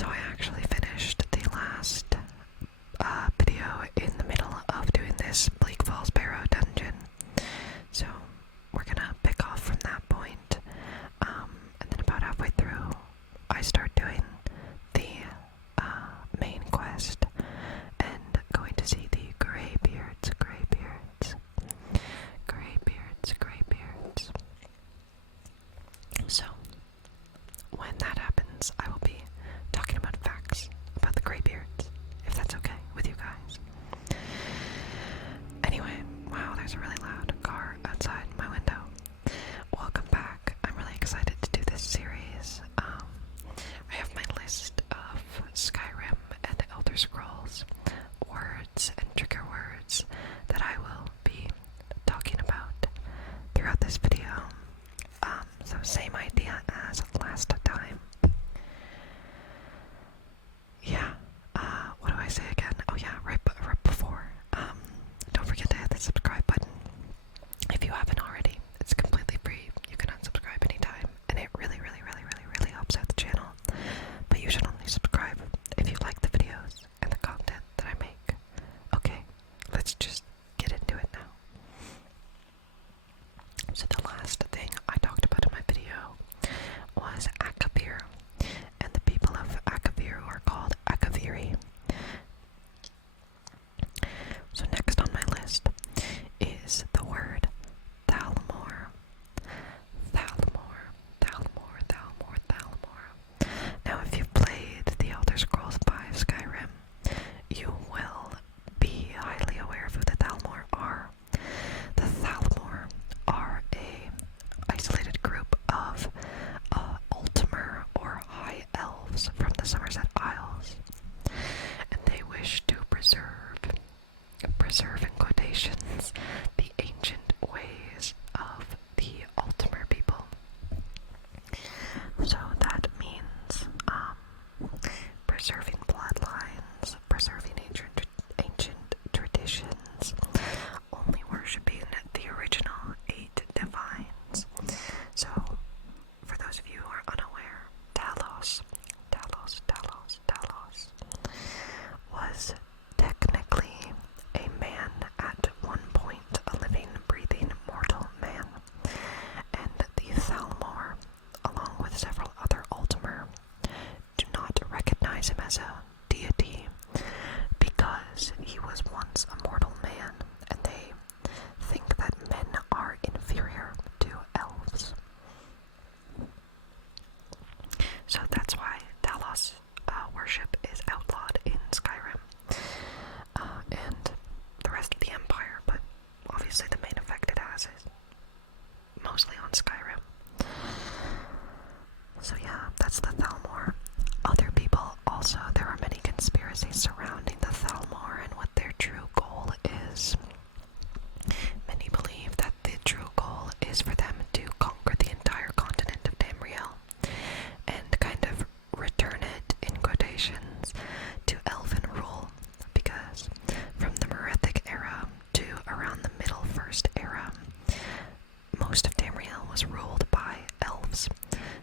So I actually finished the last video in the middle of doing this Bleak Falls Barrow dungeon. So we're gonna pick off from that point. And then about halfway through, I start doing the main quest and going to see the Greybeards. So when that happens, I will be talking about facts about the Greybeards, if that's okay with you guys. Anyway, wow, there's a really loud car outside my window. Welcome back. I'm really excited to do this series. I have my list of Skyrim and Elder Scrolls words and trigger words that I will be talking about throughout this video. So same idea as last time. Yeah, what do I say again? Oh yeah, right before. Don't forget to hit the subscribe button. If you haven't already, it's completely free. You can unsubscribe anytime, and it really helps out the channel. But you should only subscribe if you like the videos and the content that I make. Okay, let's just get into it now. So the last thing I talked about in my video was Akavir, and the people of Akavir who are called Akaviri. So next on my list is the word Thalmor. Now if you've played the Elder Scrolls V Skyrim, you will be highly aware of who the Thalmor are. The Thalmor are a isolated group of Ultimar or High Elves from the Somerset Isles, and they wish to preserve in quotations, the ancient ways of the Ultimar people. So that means preserving bloodlines, preserving ancient traditions, only worshipping the original 8 divines. So, for those of you who are unaware, Talos was technically a man at one point, a living, breathing, mortal man. And the Thalmor, along with several other Ultimar, do not recognize him as a deity because he was once a mortal man, and they think that men are inferior to elves. So that's why Talos worship is outlawed in Skyrim and the rest of the Empire, but obviously the main effect it has is mostly on Skyrim. So yeah, that's the Thalmor. Other people also, there are many conspiracies surrounding the Thalmor and what their true goal is. Many believe that the true goal is for them to conquer the entire continent of Tamriel and kind of return it, in quotations, to elven rule, because from the Merethic era to around the Middle First era, most of Tamriel was ruled by elves.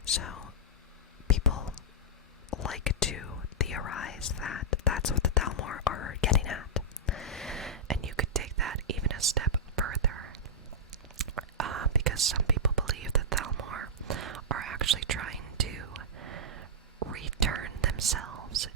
So people like to theorize that that's what the Thalmor are getting at. And you could take that even a step further, because some people believe that Thalmor are actually trying to return themselves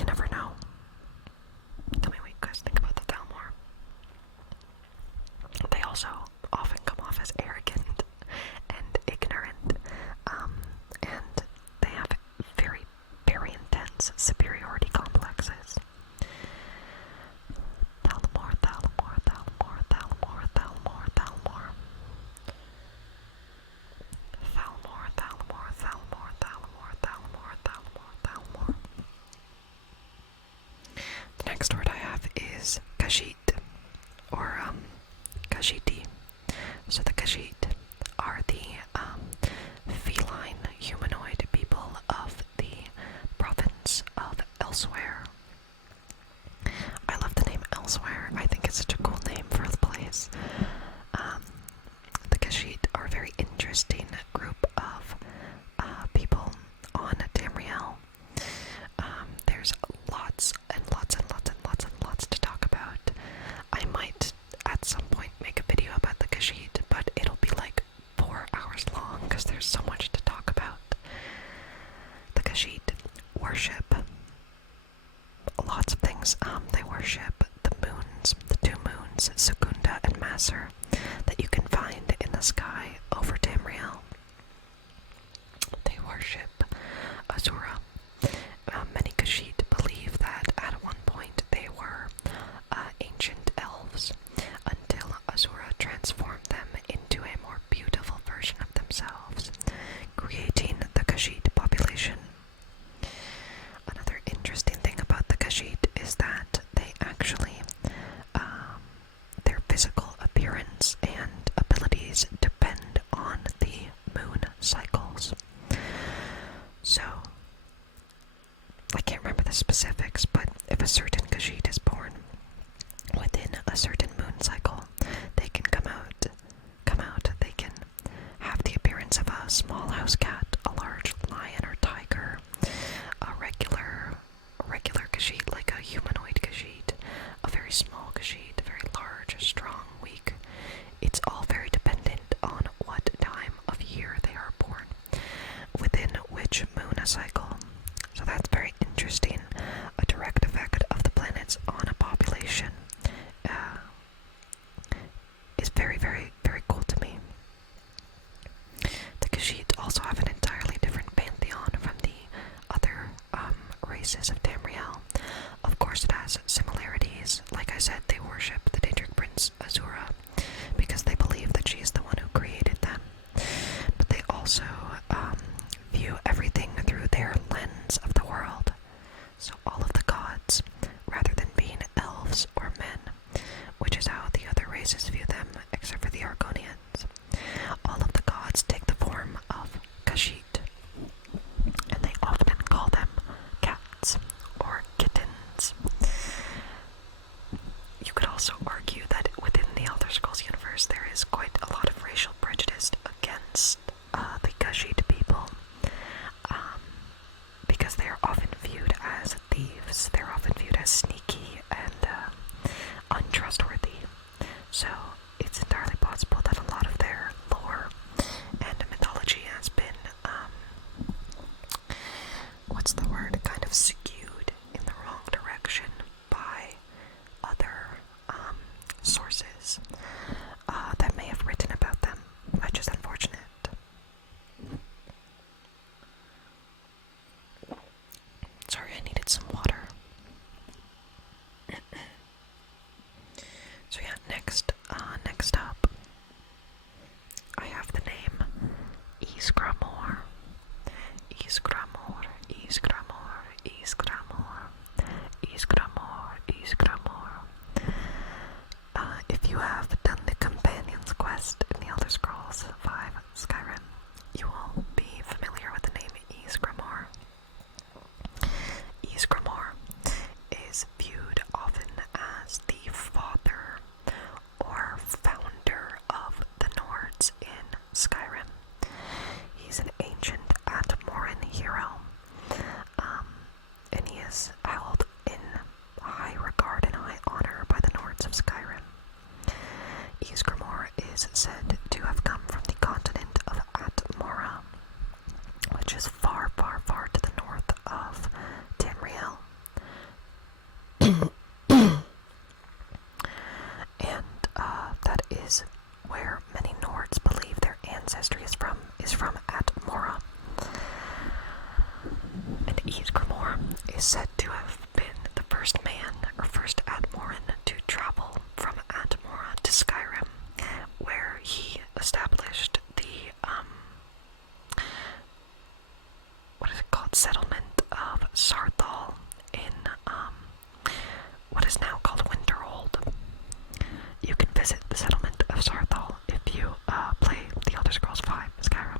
you never know. Tell me what you guys think about the Thalmor. They also often come off as arrogant and ignorant, and they have very, very intense superiority complexes. Thalmor, Thalmor, Thalmor, Thalmor, Thalmor, Thalmor. Thalmor, Thalmor, Thalmor, Thalmor, Thalmor, Thalmor, Thalmor. The next word I have is Khajiit, or Khajiiti. So the Khajiit are the feline humanoid people of the province of Elsewhere. I love the name Elsewhere. I think it's such a cool name for the place. The Khajiit are a very interesting group of people on Tamriel. There's lots and lots and lots and lots and lots to talk about. I might at some point make a video about the Khajiit, but it'll be like 4 hours long because there's so much to talk about. The Khajiit worship lots of things. They worship the moons, the 2 moons, Secunda and Masser, that you can find in the sky over Tamriel. They worship Azura. Many Khajiit believe that at one point they were ancient elves until Azura transformed them into a more beautiful version of themselves, creating the Khajiit population. Another interesting thing about the Khajiit is that they actually, their physical appearance and abilities depend on the moon cycles. So, I can't remember the specifics, but if a certain Khajiit is born within a certain moon cycle, they can come out, they can have the appearance of a small house cat, a large lion or tiger, a regular Khajiit, like a humanoid Khajiit, a very small Khajiit, a very large, strong, weak. It's all very dependent on what time of year they are born, within which moon cycle. So that's very interesting. A direct effect of the planets on a population is very, very, very cool to me. The Khajiit also have an entirely different pantheon from the other races of Tamriel. Of course, it has similarities. Like I said, they worship the Daedric Prince Azura because they believe that she is the one who created them. But they also view everything through their lens of the world. So all of the gods, rather than being elves or men, which is how the other races view them, except for the Argonians, all of the gods take the form of Khajiit, and they often call them cats or kittens. You could also argue that within the Elder Scrolls universe there is quite a lot of racial prejudice against the Khajiit people, because they are often viewed as thieves. They're often viewed as sneaky and untrustworthy. So it's entirely possible that a lot of their lore and mythology has been, what's the word, kind of skewed in the wrong direction by other sources that may have written about them, which is unfortunate. Sorry, I needed some water. So yeah, next up, I have the name Ysgramor. Ysgramor, Ysgramor, Ysgramor, Ysgramor, Ysgramor. If you have done is said to have been the first man or first Atmoran to travel from Atmora to Skyrim, where he established the what is it called? Settlement of Sarthal in what is now called Winterhold. You can visit the settlement of Sarthal if you play The Elder Scrolls V Skyrim.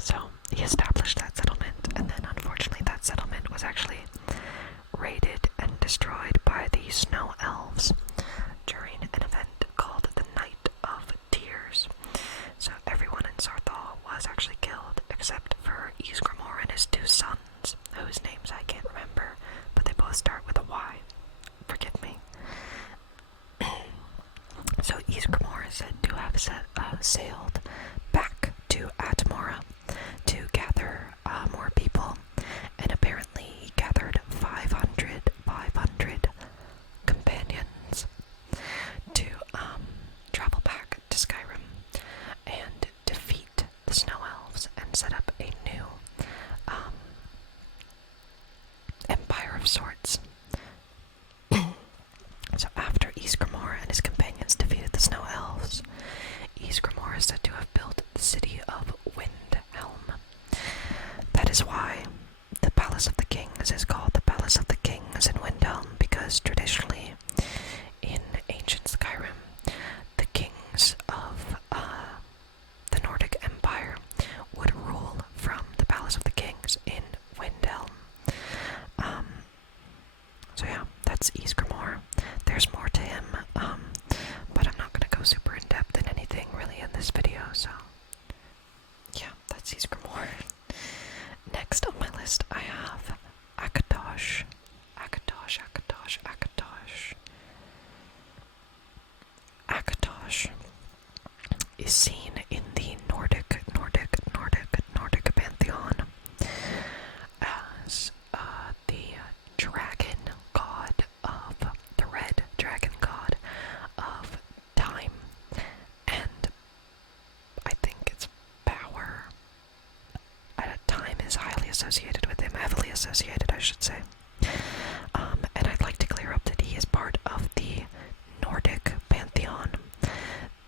So he established that settlement, and then unfortunately that settlement was actually raided and destroyed by the Snow Elves during an event called the Night of Tears. So everyone in Sarthal was actually killed except for Ysgramor and his two sons, whose names I can't remember, but they both start with a Y. Forgive me. So Ysgramor is said to have sailed back to Atmora to gather more people, and apparently he gathered 500 companions to travel back to Skyrim and defeat the Snow Elves and set up a new empire of sorts. So after Ysgramor and his companions defeated the Snow Elves, Ysgramor is said to have built the city of Windhelm. That is why the Palace of the Kings is called the Palace of the Kings in Windhelm, because traditionally in ancient Skyrim, the kings of the Nordic Empire would rule from the Palace of the Kings in Windhelm. So yeah, that's Ysgramor. There's more to him, but I'm not going to go super in depth in anything really in this video, so yeah, that's Ysgramor. Next on my list I have Akatosh. Akatosh is seen in the Nordic pantheon as the dragon god of the red dragon god of time, and I think its power at a time is highly associated with him, heavily associated, I should say. And I'd like to clear up that he is part of the Nordic pantheon.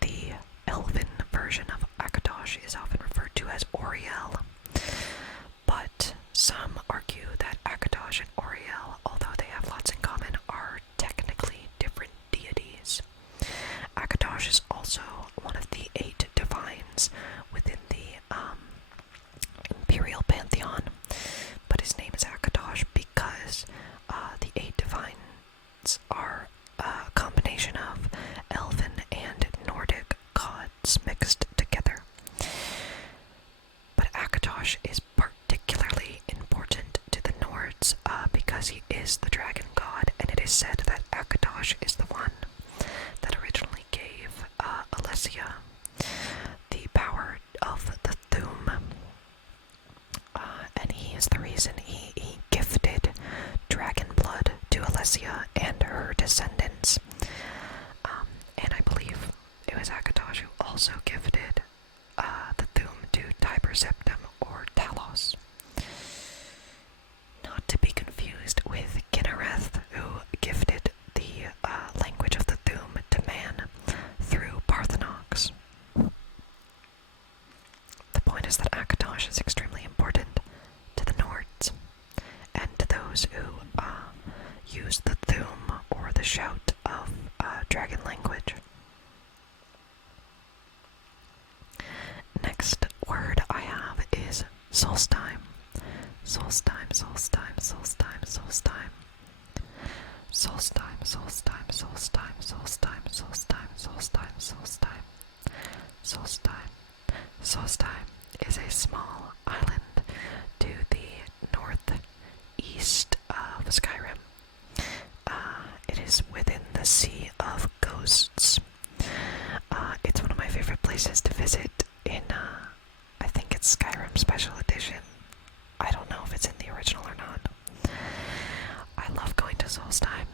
The elven version of Akatosh is often referred to as Oriel, but some argue that Akatosh and Oriel, although they have lots in common, are technically different deities. Akatosh is also one of the 8 divines within the Imperial Pantheon, but his name is Akatosh because the 8 divines are a combination of elven and Nordic gods mixed together. But Akatosh is particularly important to the Nords because he is the dragon god, and it is said that Akatosh is the one that originally gave Alessia the power of the Thuum. And he is the reason he gifted dragon blood to Alessia and her descendants. And I believe it was Akatosh who also gifted the Thuum to Tiber Septim or Talos. Not to be confused with Kinnereth, who gifted the language of the Thuum to man through Parthenox. The point is that Akatosh is extremely important to the Nords, and to those who use the Thuum or the shout of dragon language. Next word I have is Solstheim. Solstheim. Solstheim is a small island to the northeast of Skyrim. It is within the Sea of Ghosts. It's one of my favorite places to visit in, I think it's Skyrim Special Edition. I don't know if it's in the original or not. I love going to Solstheim.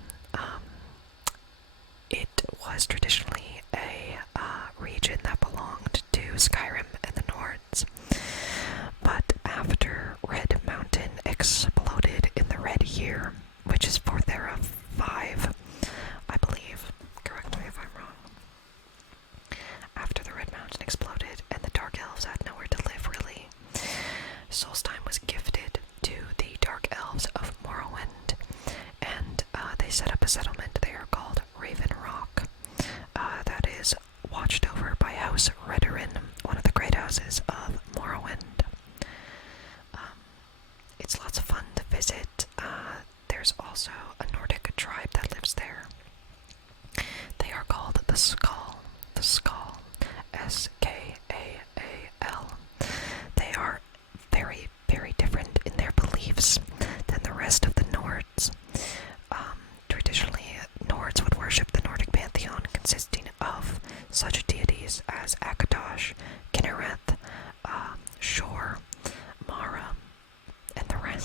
It was traditionally a region that belonged to Skyrim and the Nords. But after Red Mountain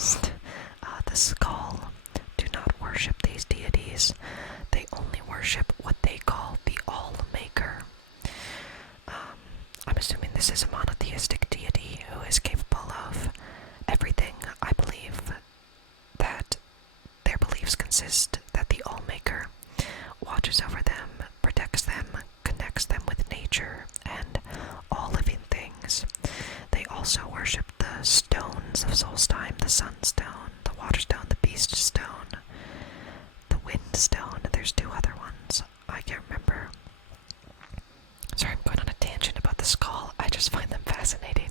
list. The Skull do not worship these deities. They only worship what they call the All-Maker. I'm assuming this is a monotheistic deity who is capable of everything. I believe that their beliefs consist that the All-Maker watches over them, protects them, connects them with nature and all living things. They also worship the stones of Solstheim, the Sunstone, the Waterstone, the Beast Stone, the Wind Stone. There's two other ones. I can't remember. Sorry, I'm going on a tangent about the skull. I just find them fascinating.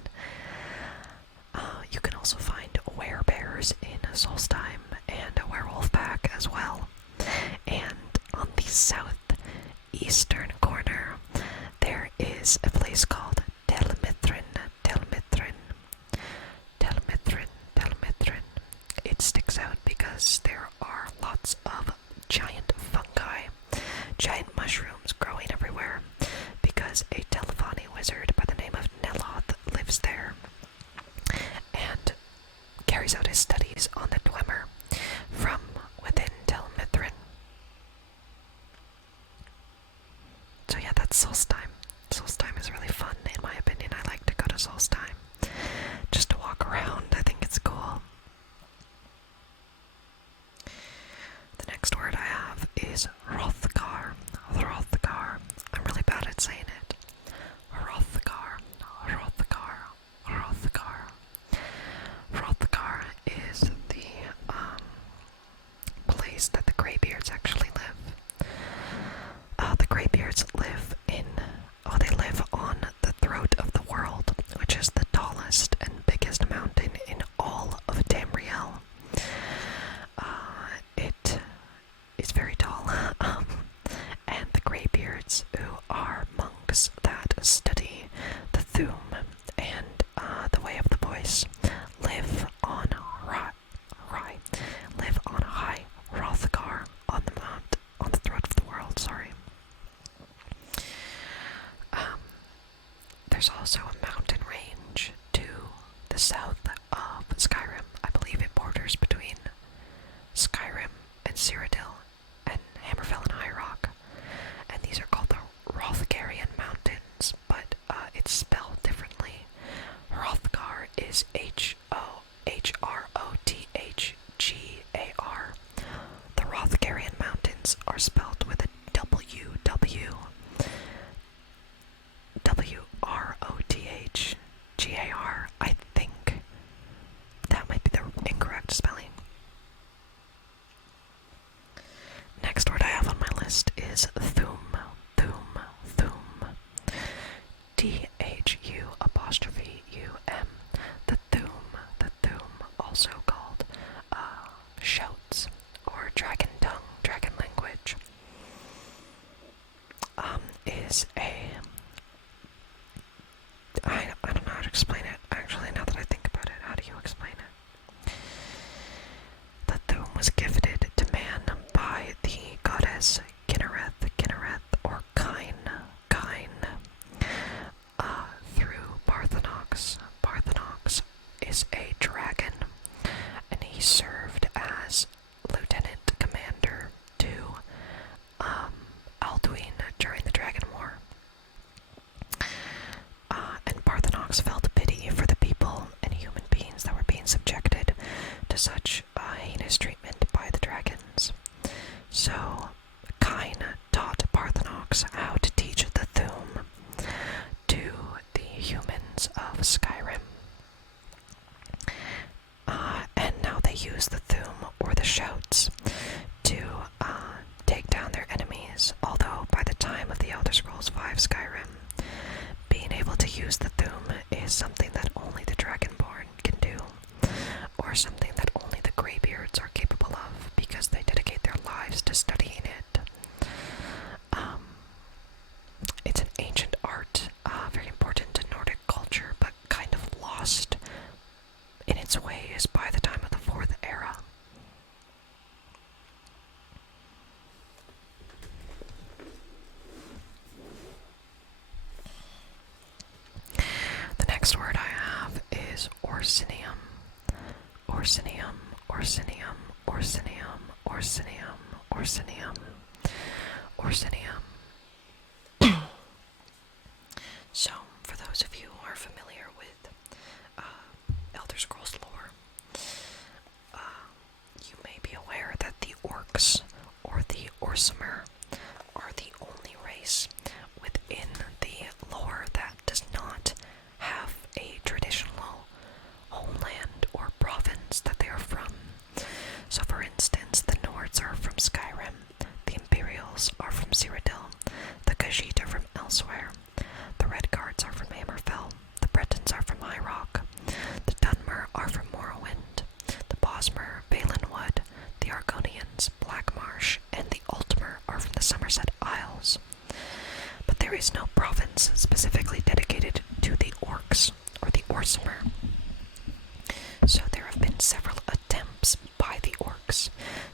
You can also find werebears in Solstheim and a werewolf pack as well. And on the southeastern corner, there is a place called Telmithrin. It sticks out because there are lots of giant fungi, giant mushrooms growing everywhere, because a telephony wizard by the name of Neloth lives there and carries out his studies on the Dwemer from within Telmithrin. So yeah, that's Solstheim. Solstheim is really fun, in my opinion. I like to go to Solstheim just to walk around. I think it's cool. The next word I have is Hrothgar. Hrothgar. I'm really bad at saying it. Hrothgar. Hrothgar. Hrothgar. Hrothgar is the place that the Greybeards actually live. The Greybeards live they live on the throat of the world, which is the tallest and biggest mountain in all of Tamriel. It is very tall, and the Greybeards, who are monks that study the Thuum and the Way of the Voice, live on high Hrothgar, on the throat of the world. Sorry. There's also a mountain range to the south of Skyrim. I believe it borders between Skyrim and Cyrodiil and Hammerfell and High Rock, and these are called the Hrothgarian Mountains, but it's spelled differently. Hrothgar is Hrothgar. The Hrothgarian Mountains are spelled with a WROTHGAR. I think that might be the incorrect spelling. Next word I have on my list is Thuum. THU''UM. The Thuum, also called shouts or dragon tongue, dragon language, is I don't know how to explain it. Actually, now that I think about it, how do you explain it? The Thuum was gifted to man by the goddess Kinnereth, or Kine, through Parthenox. Parthenox is a dragon, and he served as lieutenant commander to Alduin during the Dragon War. And Parthenox felt pity for the people and human beings that were being subjected to such heinous treatment by the dragons. So Kine taught Parthenox how to teach the Thuum to the humans of Skyrim. And now they use the Thuum, or the shouts, to take down their enemies, although by the time of the Elder Scrolls V Skyrim, being able to use the Thuum is something that only the Dragonborn can do, or something that only the Greybeards are capable of, because they dedicate their lives to studying it. It's an ancient art, very important to Nordic culture, but kind of lost in its ways by the time of the Fourth Era. The next word I have is Orsinium. Orsinium, Orsinium, Orsinium, Orsinium, Orsinium, Orsinium. So, for those of you who are familiar with Elder Scrolls lore, you may be aware that the orcs, or the Orsimer, are the only race within the lore that does not have a traditional homeland or province that they are from. So for instance, the Nords are from Skyrim, the Imperials are from Cyrodiil, the Khajiit are from elsewhere, the Redguards are from Hammerfell, the Bretons are from High Rock, the Dunmer are from Morrowind, the Bosmer, Valenwood, the Argonians, Blackmarsh, and the Altmer are from the Somerset Isles. But there is no province specifically dedicated to the orcs, or the Orsimer. So there have been several attempts by the orcs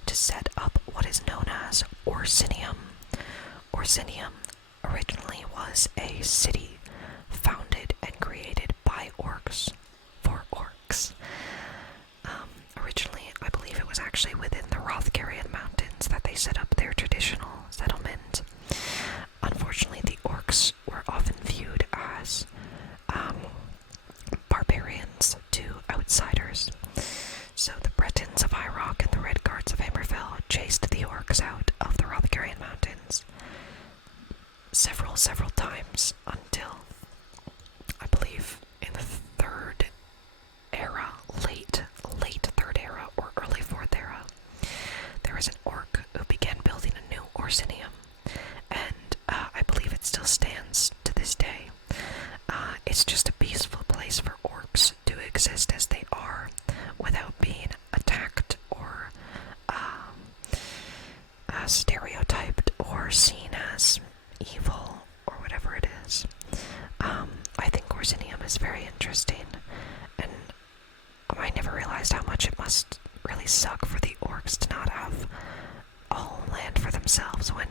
to set up what is known as Orsinium. Orsinium originally was a city founded and created by orcs for orcs. Originally, I believe it was actually within the Rothgarian Mountains that they set up their traditional settlement. Unfortunately, the orcs were often viewed as barbarians to outsiders. So the Bretons of High Rock and the Redguards of Hammerfell chased the orcs out of the Rothgarian Mountains several times until, I believe, in the third era, late third era or early fourth era, there was an orc who began building a new Orsinium, and I believe it still stands to this day. It's just a peaceful place for orcs to exist as they are without being attacked or stereotyped or seen as evil or whatever it is. I think Orsinium is very interesting, and I never realized how much it must really suck for the orcs to not have a homeland for themselves when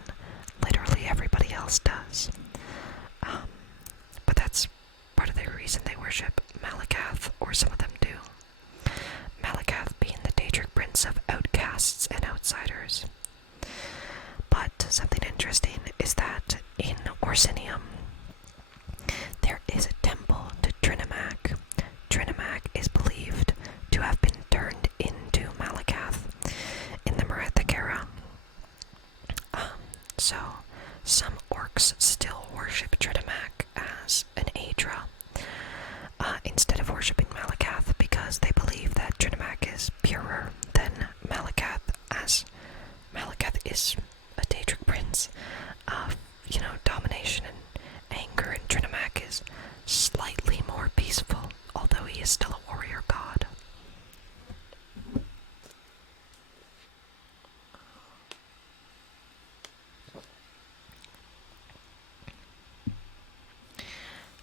literally everybody else does. But that's part of the reason they worship Malakath, or some of them do. Malakath being the Daedric prince of outcasts and outsiders. But something interesting is that in Orsinium, there is a temple to Trinimac. Trinimac is believed to have been turned into Malakath in the Merethic era. So, some orcs still worship Trinimac as an Aedra, instead of worshipping Malakath, because they believe that Trinimac is purer than Malakath, as Malakath is a Daedric prince of, domination and anger, and Trinimac is slightly more peaceful, although he is still a warrior god.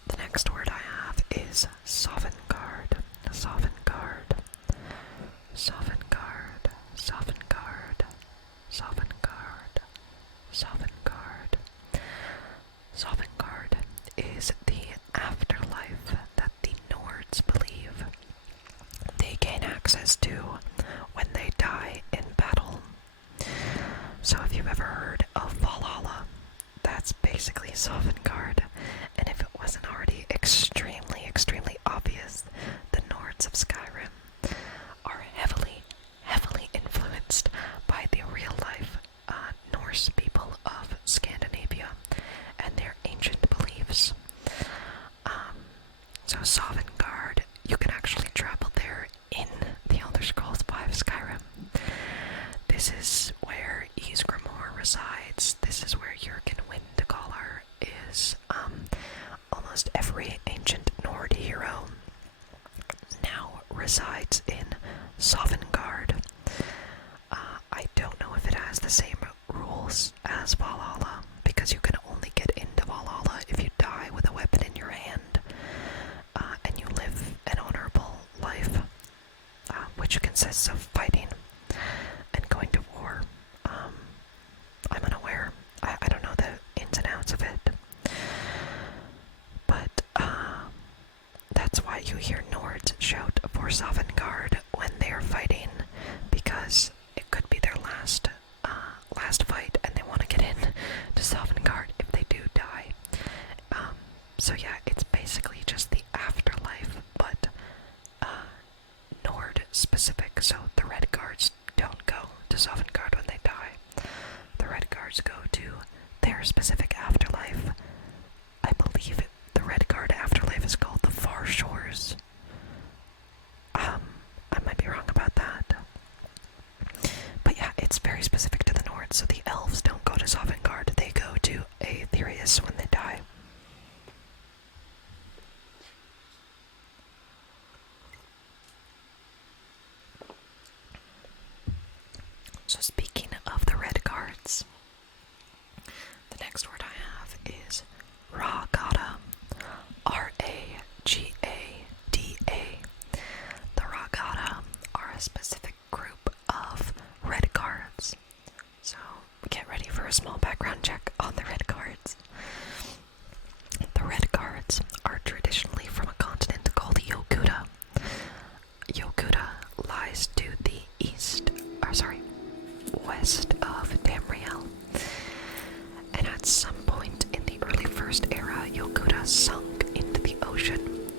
The next word I have is Sovngarde. Sovngarde. Sovngarde. Sovngarde. Sovngarde. Sovngarde. Sovngarde is the afterlife that the Nords believe they gain access to when they die in battle. So if you've ever heard of Valhalla, that's basically Sovngarde, and if it wasn't already extremely obvious, the Nords of Skyrim are heavily influenced by the real-life Norse people of Scandinavia and their ancient beliefs. So Sovngarde, you can actually travel there in the Elder Scrolls V Skyrim. This is where Ysgramor resides. This is where Jurgen Windgalar is. Almost every ancient Nord hero now resides in Sovngarde. I don't know if it has the same rules as Valhalla, because you can only get into Valhalla if you die with a weapon in your hand, and you live an honorable life, which consists of fighting and going to war. I'm unaware. I don't know the ins and outs of it. But that's why you hear Nords shout for Sovngarde when they are fighting because it could be their last fight, and they want to get in to Sovngarde if they do die. So yeah, it's basically just the afterlife, but Nord specific. So the Red Guards don't go to Sovngarde when they die. The Red Guards go to their specific afterlife. I believe the Red Guard afterlife is called the Far Shores. I might be wrong about that. But yeah, it's very specific to the Nord, so the elves don't go to Sovngarde, they go to Aetherius when they die. So speaking of the Red Guards, the next word I have is Ragada. R-A-G-A-D-A. The Ragada are a specific group of Red Guards. So get ready for a small background check on the Red Guards. The Red Guards are traditionally from a continent called Yokuda. Yokuda lies to the west of Tamriel. And at some point in the early First Era, Yokuda sunk into the ocean,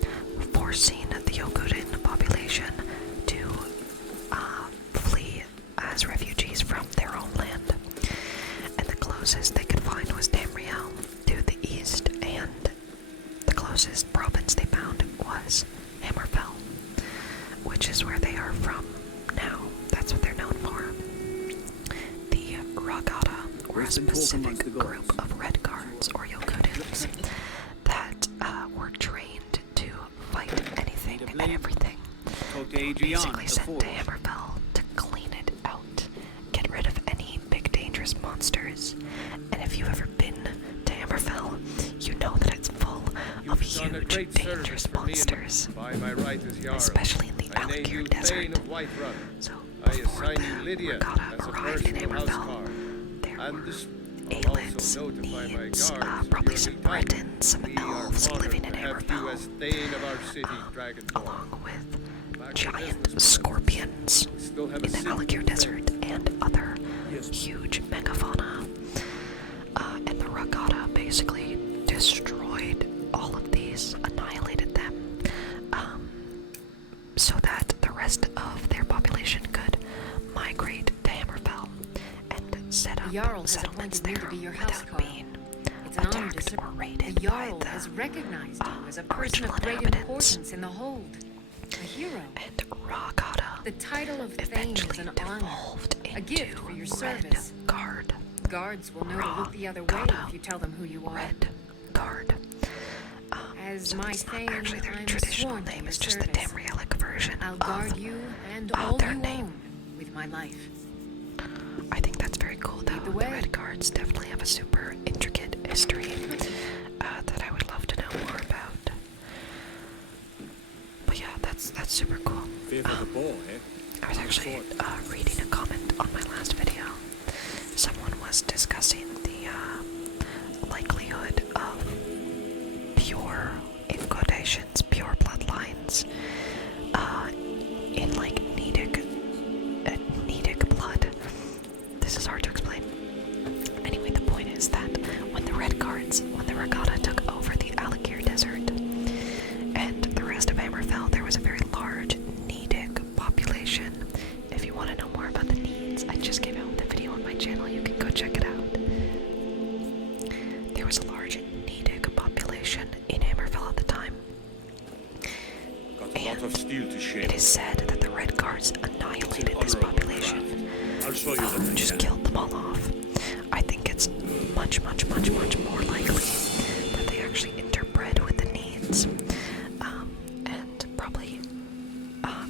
forcing the Yokudan population to flee as refugees from their homeland. And the closest they could find was Tamriel to the east, and the closest province they found was Hammerfell, which is where they are from now. That's what they're known for. The Ragada were a specific group of Red Guards, or Yokudans, that were trained to fight anything and everything. They were basically sent to Hammerfell to clean it out, get rid of any big dangerous monsters. And if you've ever been to Hammerfell, you know that it's full of huge dangerous monsters, especially in the Alakir Desert. So before the Ragada arrived in Hammerfell, there were Aelids, Needs, probably some Bretons, some elves living in Hammerfell, along with giant scorpions in the Alakir Desert and other huge megafauna. And the Ragada basically destroyed all of these, annihilated them, so that the rest of their population could migrate to Hammerfell and set up settlements there without being attacked or raided by the original inhabitants. In the hold. A hero. And Ragada The title of fame eventually is an honor, devolved a gift for your into service. Red Guard. Guards will know to look the other way Ragada. if you tell them who you are. Red Guard. As So my it's not fame, actually their I'm traditional sworn to name, your it's just the service. Tamrielic version I'll of guard you and all their you name. own with my life. I think that's very cool, though. the The way. Red Guards definitely have a super intricate history that I would love to know more about. But yeah, that's super cool. I was actually reading a comment on my last video. Someone was discussing the likelihood of pure, in quotations, pure bloodlines in like Nedic blood. This is hard to explain. Anyway, the point is that when the Ragada took over the Alakir Desert and the rest of Hammerfell, there was a very large Nedic population. If you want to know more about the Needs, I just came out with a video on my channel, you can go check it out. There was a large Nedic population in Hammerfell at the time. And it is said that the Red Guards annihilated this population. Just killed them all off. I think it's much more likely that they actually interbred with the Needs, and probably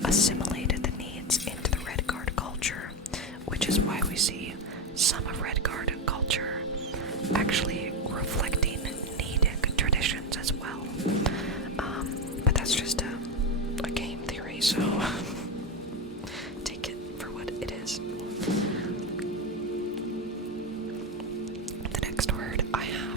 assimilated the Needs into the Red Guard culture, which is why we see some of Red Guard culture actually reflecting Nedic traditions as well. But that's just a game theory, so take it for what it is. The next word I have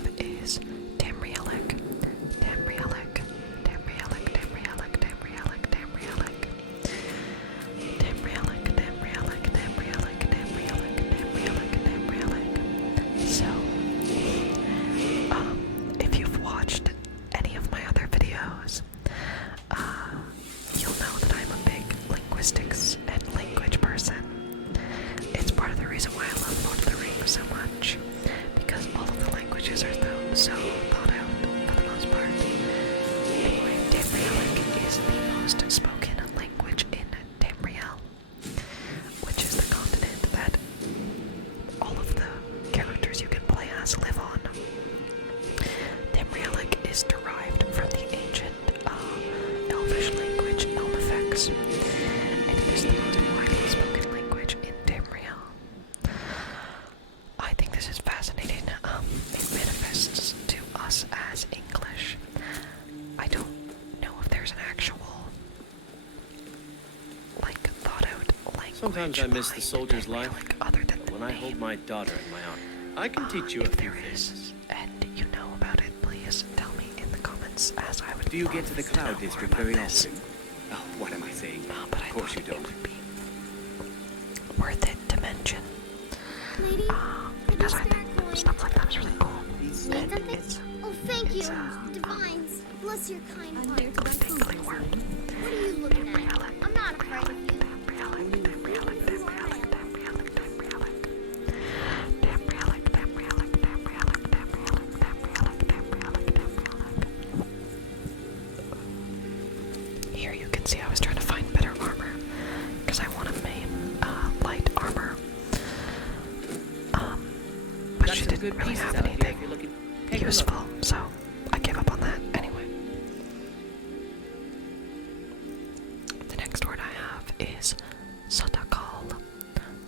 Sometimes I miss the soldier's life, other than but when I hold my daughter in my arms, I can teach you a few things. And you know about it, please tell me in the comments, as I would Do you love get to the know Cloud more District about very this. often? Oh, what am I saying? But I Of course thought you don't. it would be worth it to mention, Lady, because I think stuff like that is really cool. need And something? it's Oh, thank you. it's, Divines, bless your kind heart. tingly work. What are you looking at? I'm not afraid of you. Here you can see I was trying to find better armor, because I want to main light armor. But she didn't really have anything useful, so I gave up on that anyway. The next word I have is Satakal.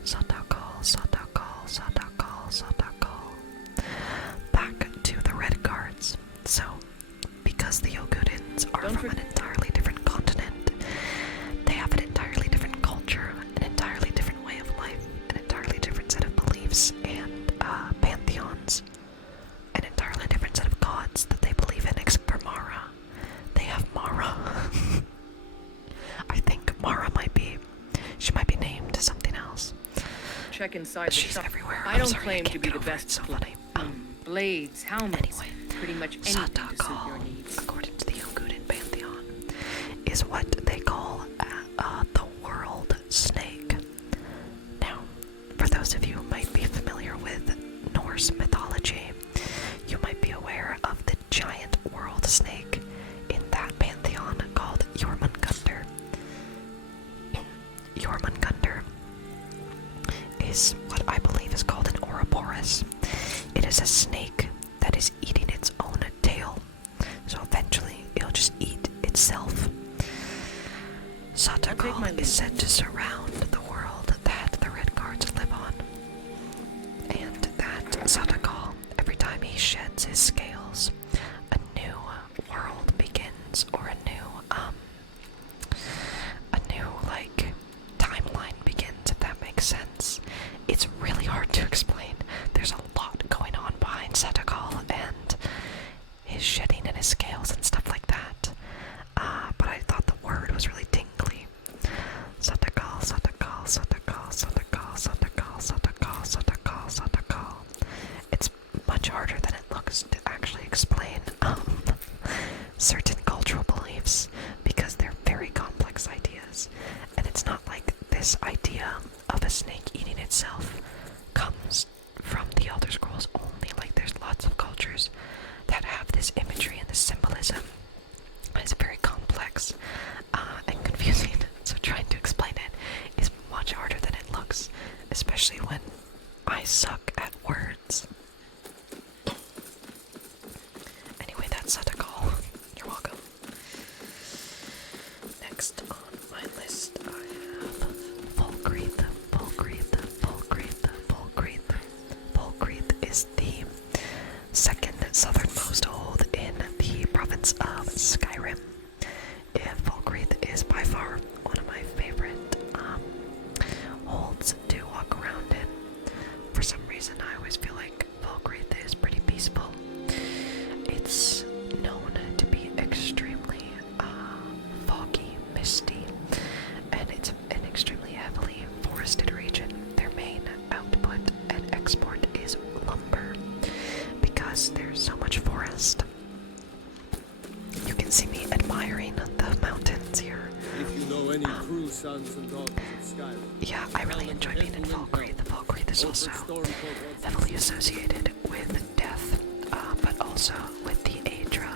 Satakal, Satakal, Satakal, Satakal. Back to the red guards. So, because the Yogudins are from an entirely different continent, they have an entirely different culture, an entirely different way of life, an entirely different set of beliefs and pantheons, an entirely different set of gods that they believe in, except for Mara. They have Mara. I think Mara she might be named something else. Check inside the She's shop. everywhere. I I'm don't sorry, I claim can't to be get the over it. best. It's so funny. Blades, helmets, Anyway, pretty much anything to suit your Satakal, needs. according to the Yogudin pantheon, is what they call the world snake. Now, for those of you who might be familiar with Norse mythology, you might be aware of the giant world snake in that pantheon called Jormungandr. Jormungandr is what I believe is called an Ouroboros. It is a snake that is eating its own tail, so eventually it'll just eat itself. Satakal is said to surround the world that the Red Guards live on, and that Satakal, every time he sheds his scales, a new world begins, or a new like timeline begins, if that makes sense. It's really hard to explain. There's a lot going on behind Satakal and his shedding and his scales and stuff like that. But I thought the word was really tingly. Satakal, Satakal, Satakal, Satakal, Satakal, Satakal, Satakal, Satakal. It's much harder than it looks to actually explain certain cultural beliefs, because they're very complex ideas. And it's not like this idea of a snake eating itself comes from the Elder Scrolls only. Like, there's lots of cultures that have this imagery and this symbolism. It's very complex and confusing, so trying to explain it is much harder than it looks, especially when I suck at words. Anyway, that's Satakal. You're welcome. Next on my list, I have Volgreath. Volgreath, Volgreath, Volgreath. Volgreath is the second southernmost hold in the province of Skyrim. Volgreath is by far one of my favorite holds to walk around in. For some reason, I always feel like Volgreath is pretty peaceful. It's known to be extremely foggy, misty, and it's an extremely heavily forested region. Their main output and export is lumber, because there's so much forest. You can see me admiring the mountains here. If you know any true sons and daughters of Skyrim, Yeah, I really enjoy being in Volgreath. Volgreath is also heavily associated with death, but also with the Aedra.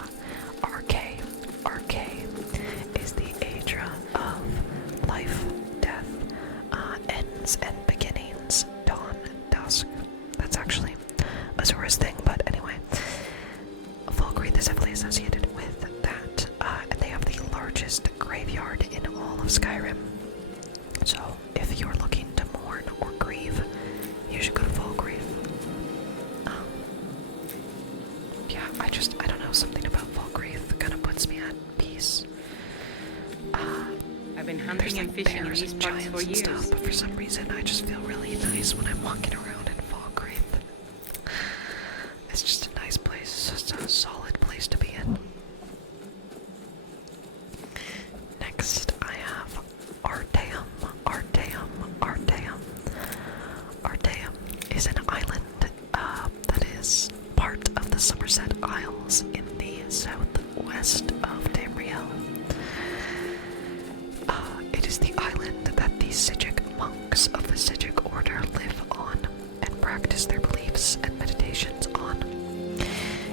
Arche. Arche is the Aedra of life, death, ends and beginnings, dawn, dusk. That's actually Azura's thing, but anyway. Volgreath is heavily associated with that, and they have the largest graveyard in all of Skyrim. So, if you're looking to mourn or grieve, you should go to Volgreath. Yeah, I don't know, something about Volgreath kind of puts me at peace. I've been hunting hunting and fishing in bears these and parts giants for and years. stuff, but for some reason I just feel really nice when I'm walking around in Falkreath. It's just a nice place. It's just a solid place to be in. Next, I have Artaeum. Artaeum. Artaeum. Artaeum is an island that is part of the Somerset Isles in the southwest of Tamriel. It is the island that the Sijic monks of the Sijic Order live on and practice their beliefs and meditations on.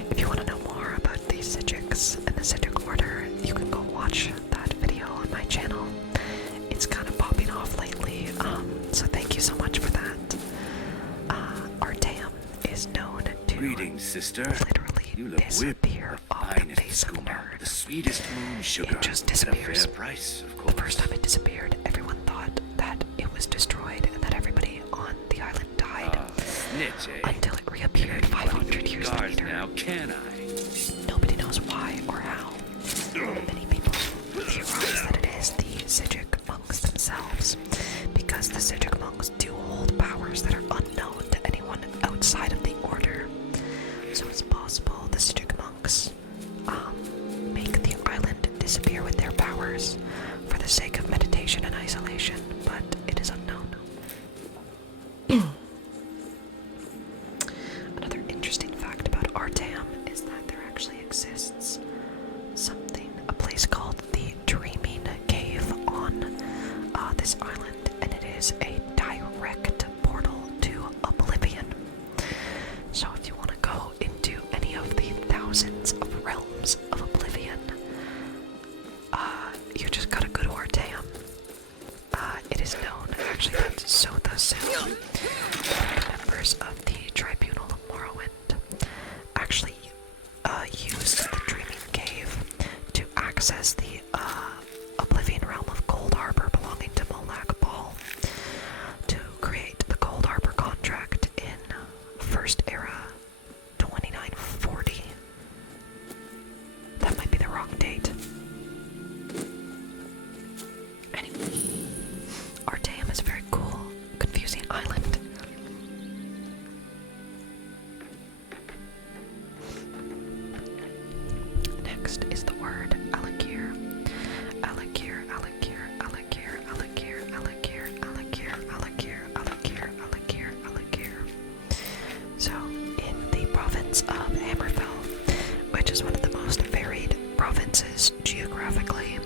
If you want to know more about the Sijics and the Sijic Order, you can go watch that video on my channel. It's kind of popping off lately, so thank you so much for that. Artaeum is known to Greetings, sister. literally You look disappear the off the finest face of the skooma, earth. the sweetest moon sugar. It just at a disappears. fair price, of The course. first time it disappeared, everyone thought that it was destroyed and that everybody on the island died, Snitch, eh? until it reappeared 500 years Guards later. now, can I? Nobody knows why or how. Many people theorize that it is the Sijic monks themselves, because the Sijic monks do hold powers that are unknown to anyone outside of the order. So it's possible the Sijic monks make the island disappear with their powers for the sake of meditation and isolation, but it is unknown. Another interesting fact about Artaeum is that there actually exists a place called the Dreaming Cave on this island, and it is a direct portal to Oblivion. So if you want to go into any of the thousands of realms of Oblivion, you just gotta go to Artaeum. It is known, actually, that Sotha Sil, members of the Tribunal of Morrowind, actually used the Dreaming Cave to access the Oblivion realm of Cold Harbor belonging to Molag Bal to create the Cold Harbor contract in First Era 2940. That might be the wrong date. Anyway, Artaeum is a very cool, confusing island. Next is the word Alakir. Alakir, Alakir, Alakir, Alakir, Alakir, Alakir, Alakir, Alakir, Alakir, Alakir. So, in the province of Hammerfell, which is one of the most varied provinces geographically,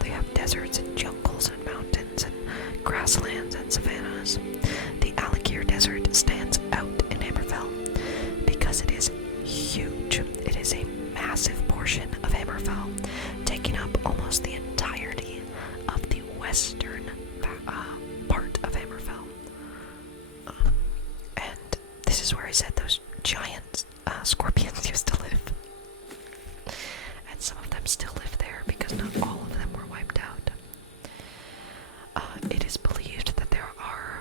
they have deserts and jungles and mountains and grasslands and savannas. The Alakir Desert stands out in Hammerfell because it is huge. It is a massive portion of Hammerfell, taking up almost the entirety of the western part of Hammerfell. And this is where I said those giant scorpions used to live. And some of them still live there because not all of them were wiped out. It is believed that there are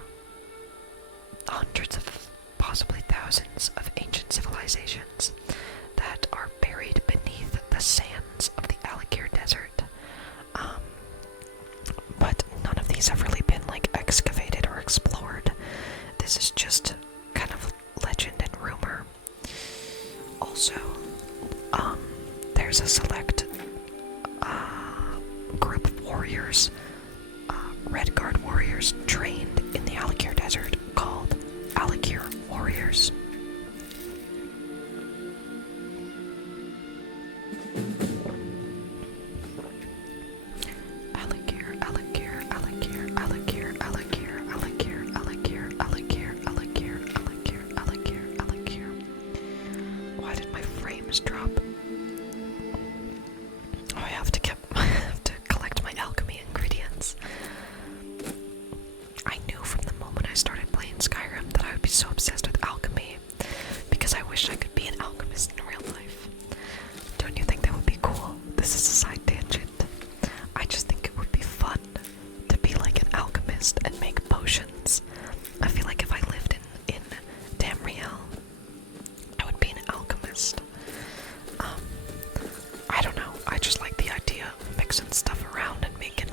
hundreds of, possibly thousands of ancient civilizations that are buried beneath the sands of the Alakir Desert. But none of these have really been excavated or explored. This is just kind of legend and rumor. Also, there's a select group of warriors, Red Guard warriors trained in the Alakir Desert called Alakir Warriors. Alakir, Alakir, Alakir, Alakir, Alakir, Alakir, Alakir, Alakir, Alakir, Alakir, Alakir, Alakir. Why did my frames drop? Oh, I have to collect my alchemy ingredients. I knew from the moment I started playing Skyrim that I would be so obsessed with alchemy because I wish I could be an alchemist in real life. Don't you think that would be cool? This is a side tangent. I just think it would be fun to be like an alchemist and make potions. I feel like if I lived in Tamriel, I would be an alchemist. I don't know. I just like the idea of mixing stuff around and making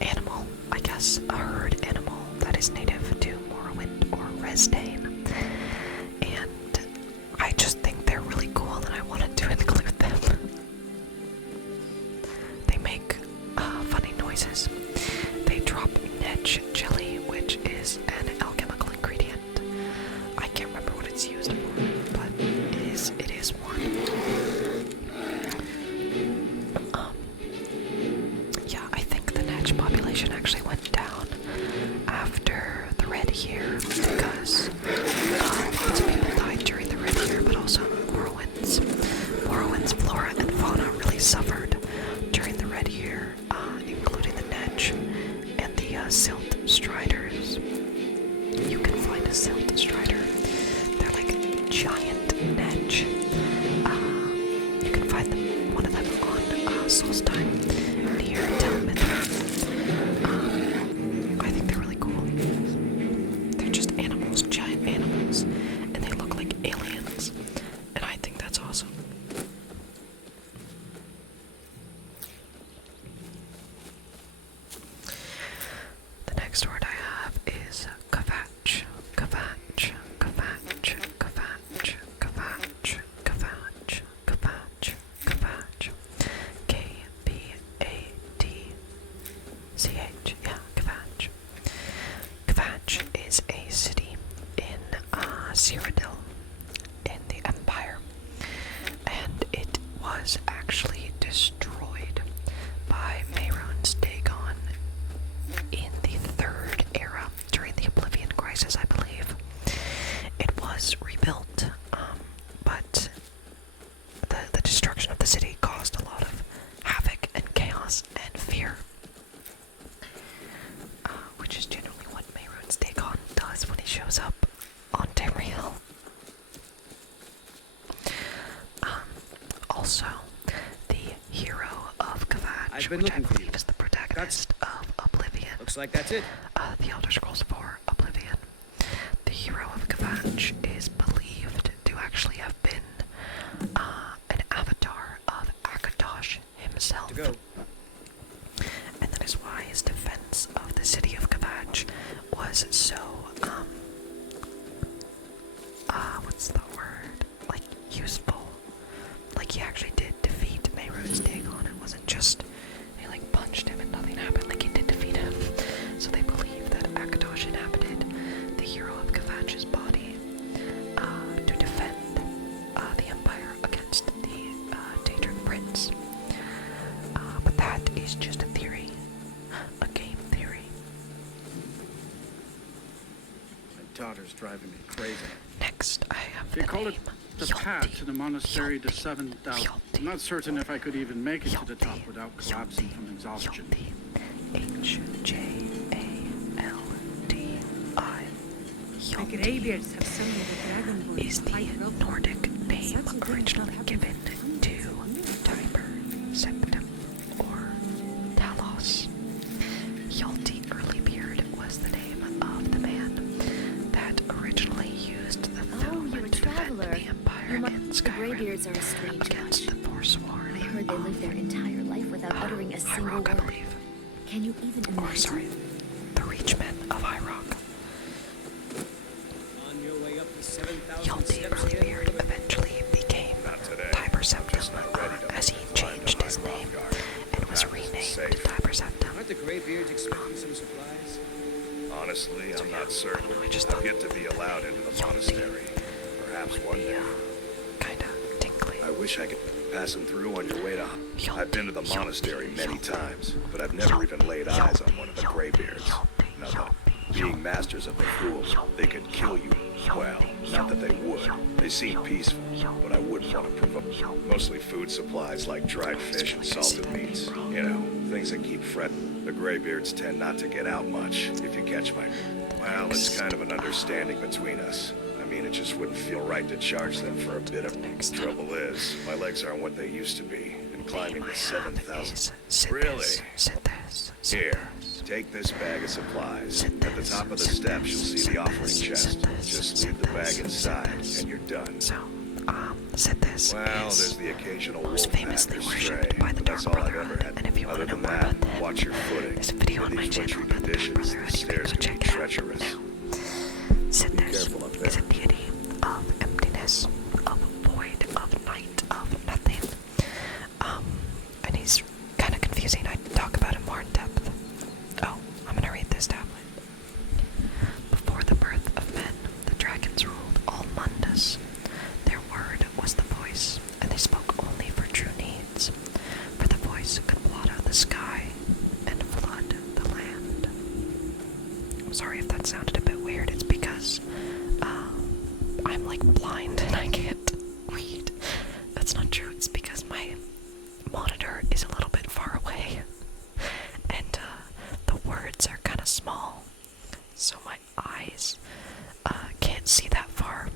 animal, I guess, a herd animal that is native to Morrowind or Resdane. And I just think they're really cool and I wanted to include them. They make funny noises. They drop netch jelly, which is an alchemical ingredient. I can't remember what it's used for, but it is one. Yeah, I think the netch population actually went down after the Red Year because lots of people died during the Red Year, but also Morrowind's flora and fauna really suffered during the Red Year, including the netch and the silt striders. You can find a silt strider. They're like giant netch. You can find one of them on Solstheim near Telmith. I think they're really cool. They're just animals, giant animals, and they look like aliens. And I think that's awesome. The next word I have is kvatch. Kvatch. Kvatch. Kvatch. Kvatch. Kvatch. Kvatch. Kvatch. K-V-A-T-C-H. Yeah, Kvatch. Kvatch is a city in Cyrodiil in the Empire, and it was actually destroyed by Mehrunes Dagon in the Third Era during the Oblivion Crisis, I believe. It was rebuilt, but the destruction of the city caused a lot of havoc and chaos and fear, which is generally what Mehrunes Dagon does when he shows up on Tamriel. Also, the hero of Kvatch, which I believe is the protagonist of Oblivion. Looks like that's it. The Elder Scrolls 4 Oblivion. The hero of Kvatch is believed to actually have been an avatar of Akatosh himself. To go. And that is why his defense of the city of Kvatch was so, what's the word? Like, useful. Like, he actually did defeat Mehrunes Dagon. It wasn't just, he like punched him and nothing happened. Like, he did defeat him. So they believe that Akatosh inhabited the hero of Kvatch's body to defend the Empire against the Daedric Prince. But that is just a theory. A game theory. My daughter's driving me crazy. Next, I have They the call name it the path to the monastery to Hjalti. Seventh Doubt. Hjalti. I'm not certain if I could even make it to the top Hjalti. without collapsing from exhaustion. H-J-A-L-D-I. The graybeards have summoned the dragonborn Is to the fight Rob. Nordic name originally given to Tiber Septim or Talos. Hjalti Earlybeard was the name of the man that originally used the Oh, Thelma you're a to defend traveler. the Empire in The Skyrim graybeards are a strange against bunch. the Forsworn I heard they live their entire life without uttering a single High Rock, I word. believe. Can you even Or, imagine? sorry, the Reachmen of High Rock. On your way up the 7,000 Hjalti steps Earlybeard again. eventually became Tiber Septim as he changed his name and was renamed Tiber Septim. Aren't the graybeards expecting some supplies? Honestly, I'm not certain. I just I've thought yet to be allowed into the monastery. Perhaps one day. Kinda tinkly. I wish I could pass them through on your way to... Hjalti, I've been to the Hjalti, monastery many Hjalti, times, but I've never even laid eyes on one of the graybeards. Now that being masters of the fools, they could kill you. Well, not that they would. They seem peaceful, but I wouldn't want to provoke. Mostly food supplies like dried fish and salted meats. You know, things that keep fresh. The graybeards tend not to get out much, if you catch my... Well, it's kind of an understanding between us. I mean, it just wouldn't feel right to charge them for a bit of... Trouble is, my legs aren't what they used to be, and climbing the 7,000... Really? Here, take this bag of supplies. At the top of the steps, you'll see the offering chest. Just leave the bag inside, and you're done. So, said this Well, is there's the occasional most wolf famously pack or worshipped stray, by the but Dark that's all I've ever Brotherhood, had. and if you want Other to know than more that, about them, watch your footing. there's a video In on my these channel wintry about the Dark conditions, the Brotherhood. You can stairs go can check be it out treacherous. now. Sithis careful up there. is a deity of emptiness, of void, of night, of nothing. And he's kind of confusing. I talk about him more in depth. Oh, I'm gonna read this tablet. Before the birth of men, the dragons ruled all Mundus. Their word was the voice, and they spoke only for true needs. For the voice could blot out the sky and flood the land. I'm sorry if that sounded a bit weird. It's because I'm like blind and I can't read. That's not true. It's because my monitor is a little bit far away, and the words are kind of small, so my eyes can't see that far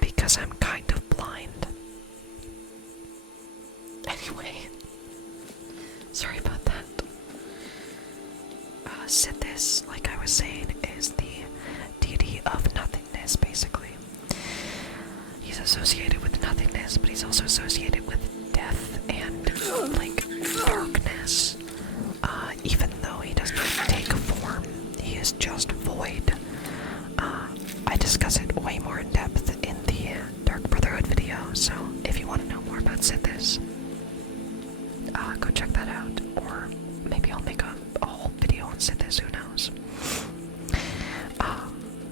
because I'm kind of blind. Anyway, sorry about that. Sithis, like I was saying, is the deity of nothingness, basically. He's associated with nothingness, but he's also associated with death and, like, darkness. Even though he doesn't take a form, he is just void. I discuss it way more in depth in the Dark Brotherhood video, so if you want to know more about Sithis, go check that out, or maybe I'll make a whole video on Sithis, who knows.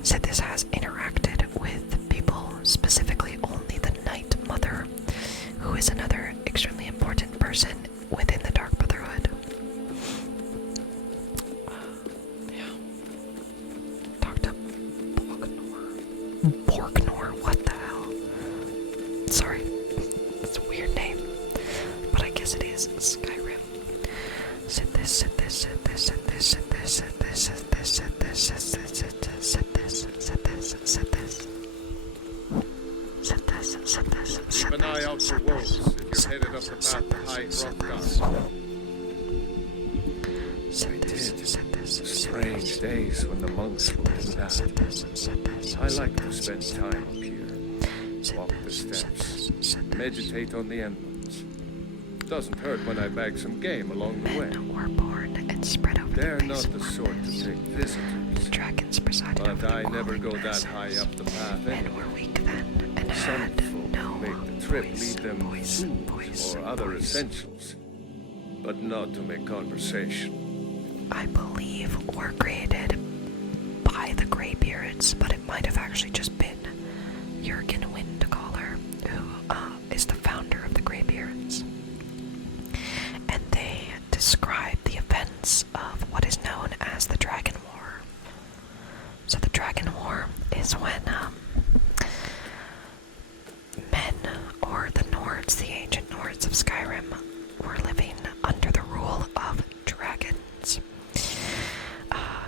Sithis has interacted with people, specifically only the Night Mother, who is another extremely important person within the Dark Brotherhood. Yeah. Talk to Borgnor, what the hell? Sorry, it's a weird name, but I guess it is Skyrim. Sithis. Keep an eye out for wolves if you're headed up the path to High Rockgast. Strange days when the monks will do that. I like to spend time up here. Walk the steps. Meditate on the emblems. Doesn't hurt when I bag some game along the way. Men were born and spread over They're the not face the of sort to Mundus. take visitors. The dragons presided over But the I never crawling go that masses. high up the path Men anyway. were weak then and Some had folk no make the trip, voice, lead them voice, food voice, or other voice. essentials, but not to make conversation. I believe were created by the Greybeards, but it might have actually just been Jurgen Windcaller, who is the founder of the Greybeards. And they describe the events of what is known as the Dragon War. So the Dragon War is when men, or the Nords, the ancient Nords of Skyrim, were living under the rule of dragons.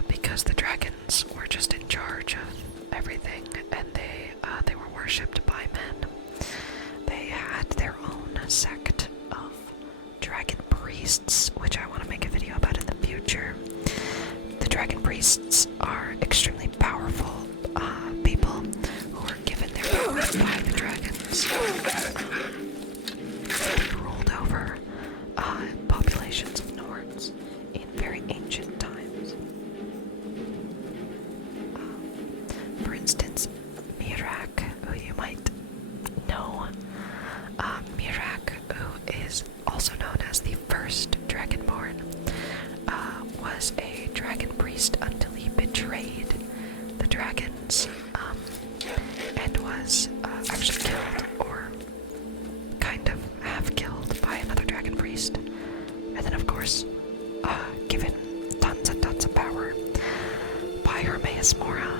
Because the dragons were just in charge of everything, and they were worshipped by men. They had their own sect of dragon priests, which I want to make a video about in the future. The dragon priests are extremely powerful people who are given their powers by the dragons. They ruled over populations of Nords in very ancient times. For instance, Mirak, who you might know. Mirak, who is also known as the first Dragonborn, was a dragon priest until he betrayed the dragons, and was actually killed, or kind of half killed, by another dragon priest. And then, of course, given tons and tons of power by Hermaeus Mora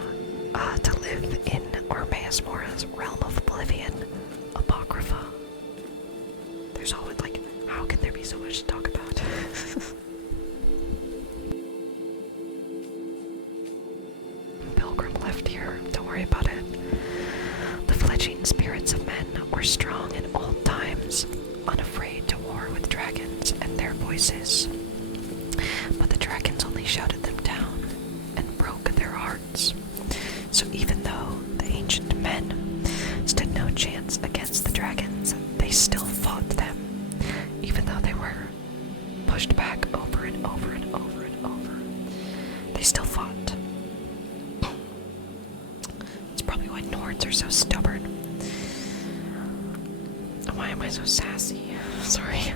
to live in Hermaeus Mora's realm of oblivion, Apocrypha. There's always, like, how can there be so much to talk about? Pilgrim left here, don't worry about it. The fledgling spirits of men were strong in old times, unafraid to war with dragons and their voices. But the dragons only shouted them down and broke their hearts. So even though the ancient men stood no chance against the dragons pushed back over and over and over and over. They still fought. It's probably why Nords are so stubborn. Why am I so sassy? Sorry.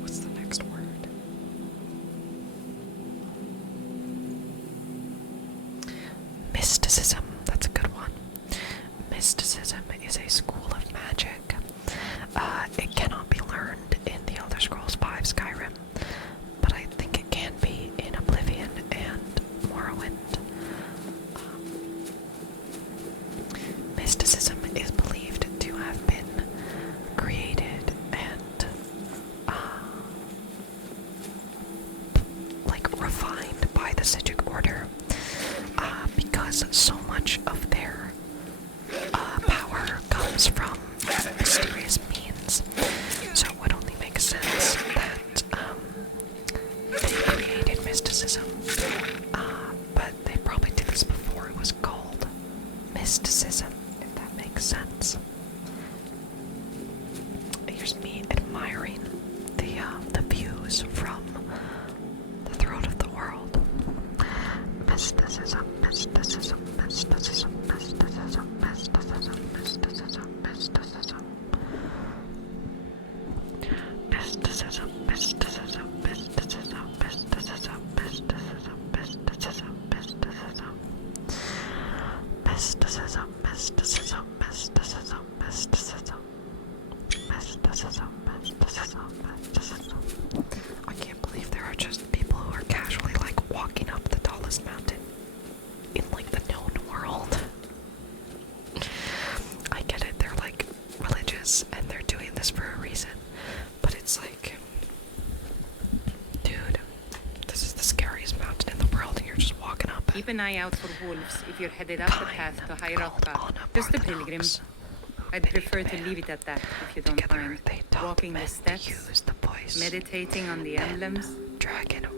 What's the next word? Mysticism. That's a good one. Mysticism is a school of magic. It cannot be learned in the Elder Scrolls V Skyrim, but I think it can be in Oblivion and Morrowind. Mysticism is believed to have been created and refined by the Sigil Order, because so much of their power comes from mysterious means. So it would only make sense that they created mysticism, but they probably did this before it was called mysticism, if that makes sense. Here's me admiring the views from the throat of the world. Mysticism, mysticism, mysticism, mysticism, mysticism, mysticism, mysticism. Mysticism, mysticism, mysticism, mysticism, mysticism, mysticism, mysticism. Mysticism, mysticism, mysticism, mysticism. Mysticism, mysticism, mysticism. I can't believe there are just people who are casually walking up the tallest mountain in the known world. I get it, they're religious and they're doing this for a reason, but it's dude, this is the scariest mountain in the world and you're just walking up it. Keep an eye out for wolves if you're headed up the path to High Rothgar. Just a pilgrim. I'd prefer to leave it at that if you don't mind. Walking the steps, meditating on the emblems.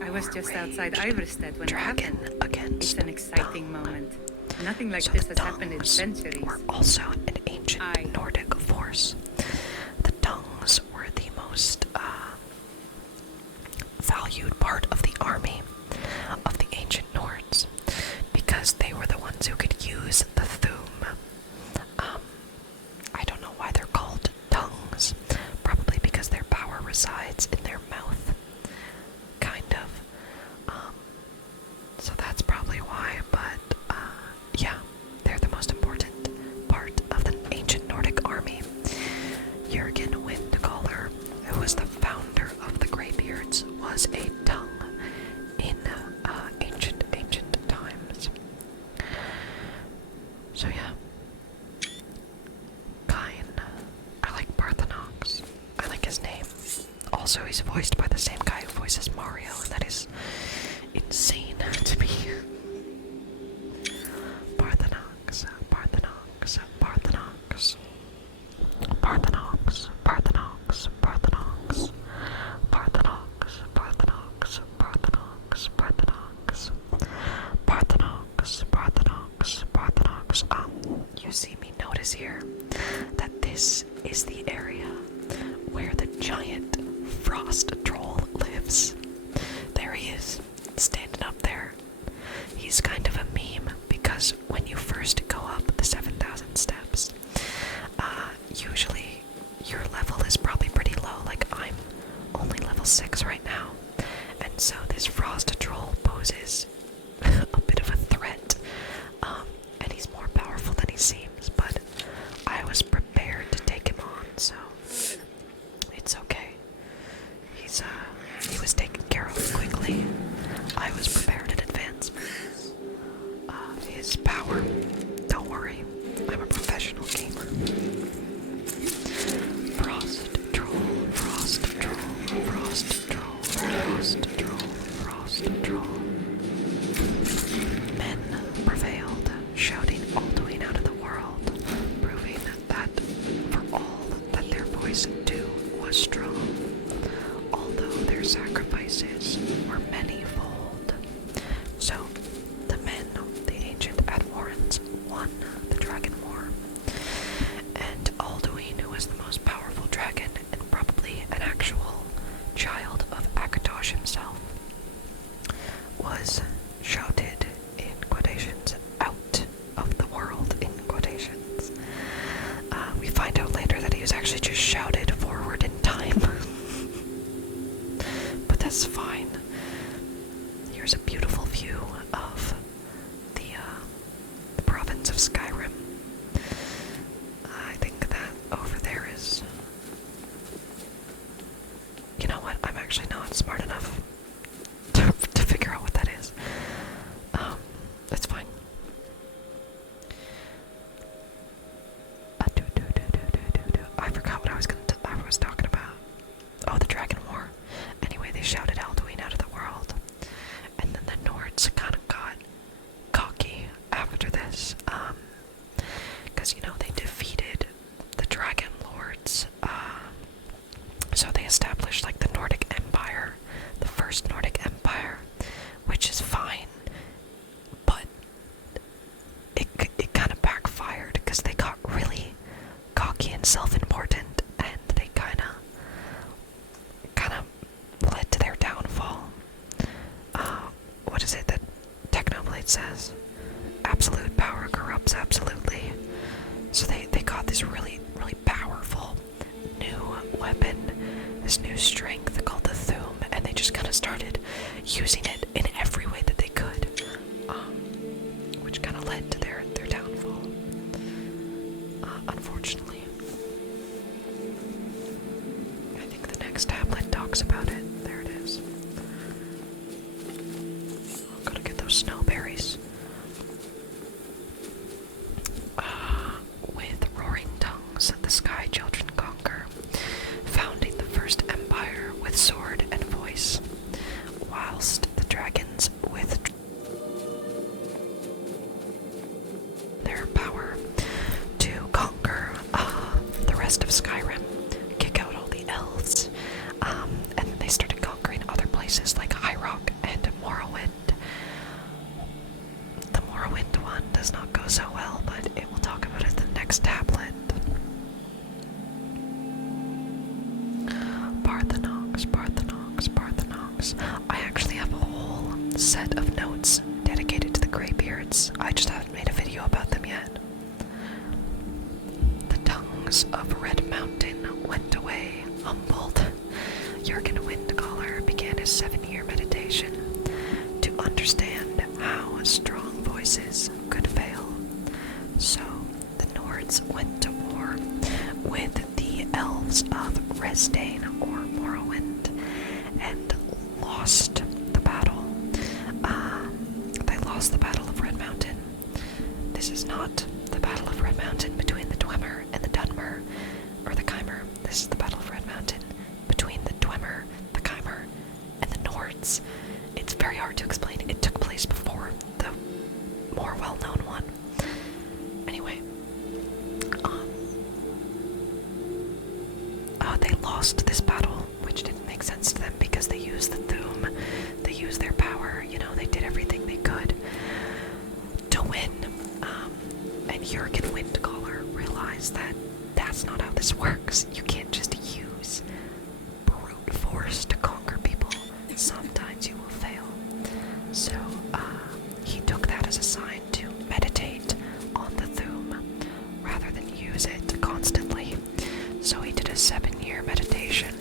I was just outside Iverstead when it happened. It's an exciting moment. Nothing like this has happened in centuries. Were also an ancient Nordic force. The tongues were the most valued part of the army of the ancient Nords, because they were the ones who could use the Thuum. I don't know why they're called tongues. Probably because their power resides in their mouth. Kind of. So that's probably why, but yeah, they're the most important part of the ancient Nordic army. Jurgen Windcaller, who was the founder of the Greybeards, was a tongue in ancient times. So yeah. I like Parthenox. I like his name. Also, he's voiced by the same guy who voices Mario, and that is insane to me. Parthenox, Parthenox, Parthenox. Parthenox, Parthenox, Parthenox. Parthenox, Parthenox, Parthenox, Parthenox. Parthenox, Parthenox, Parthenox. You see me notice here that this is the area where the giant frost troll lives. There he is, standing up there. He's kind of a meme because when you first go up the 7,000 steps, usually your level is probably pretty low. I'm only level 6 right now, and so this frost troll poses a bit of a threat, and he's more powerful than he seems, but I was prepared to take him on, so it's okay. He was taken care of quickly. I was prepared in advance. His power, don't worry, I'm a professional gamer. Frost troll, frost troll, frost troll, frost troll, frost troll. Men prevailed, shouting Alduin out of the world, proving that for all that their voice do was strong, although their sacrifices were manyfold. So, the men, the ancient Admorans, Yes, fine. Here's a beautiful view of the province of Skyrim. I think that over there is... You know what? I'm actually not smart enough to figure out what that is. That's fine. I forgot what I was talking about. Oh, the Dragon War. Anyway, they shouted Alduin out of the world. And then the Nords kind of got cocky after this. Because, you know, they defeated the Dragon Lords. So they established, like, the Nordic Empire. The first Nordic Empire. Which is fine. But it kind of backfired because they got really cocky and self-important, and they kind of led to their downfall. What is it that Technoblade says? Absolute power corrupts absolutely. So they got this really, really powerful new weapon, this new strength called the Thuum, and they just kind of started using it in every way that they could, which kind of led to their downfall, unfortunately. I think the next tablet talks about it. There it is. Gotta get those snowberries. With roaring tongues, the Sky Children conquer, founding the first empire with sword and voice, whilst the dragons with their power to conquer the rest of Skyrim, kick out all the elves, and they started conquering other places like High Rock and Morrowind. The Morrowind one does not go so well, but it will talk about it in the next tablet. Parthenox, Parthenox, Parthenox. I actually have a whole set of notes dedicated to the Greybeards. I just haven't made a video about them yet. The tongues of Red Mountain went away, humbled. Jurgen Windcaller began his 7-year meditation to understand how strong voices could fail. So the Nords went to war with the elves of Resdane or Morrowind and lost the battle. They lost the Battle of Red Mountain. This is not the Battle of Red Mountain between the Dwemer and the Dunmer, or the Chimer. This is the Battle of Red Mountain between the Dwemer, the Chimer, and the Nords. It's very hard to explain. It took place before the more well-known one. Anyway, they lost this battle, which didn't make sense to them because they used the Thuum, they used their power, you know, they did everything they could to win. And Jurgen Windcaller realized that that's not how this works. You can't just use brute force to conquer people. Sometimes you will fail. So, he took that as a sign to meditate on the Thuum rather than use it constantly. So he did a 7-year meditation,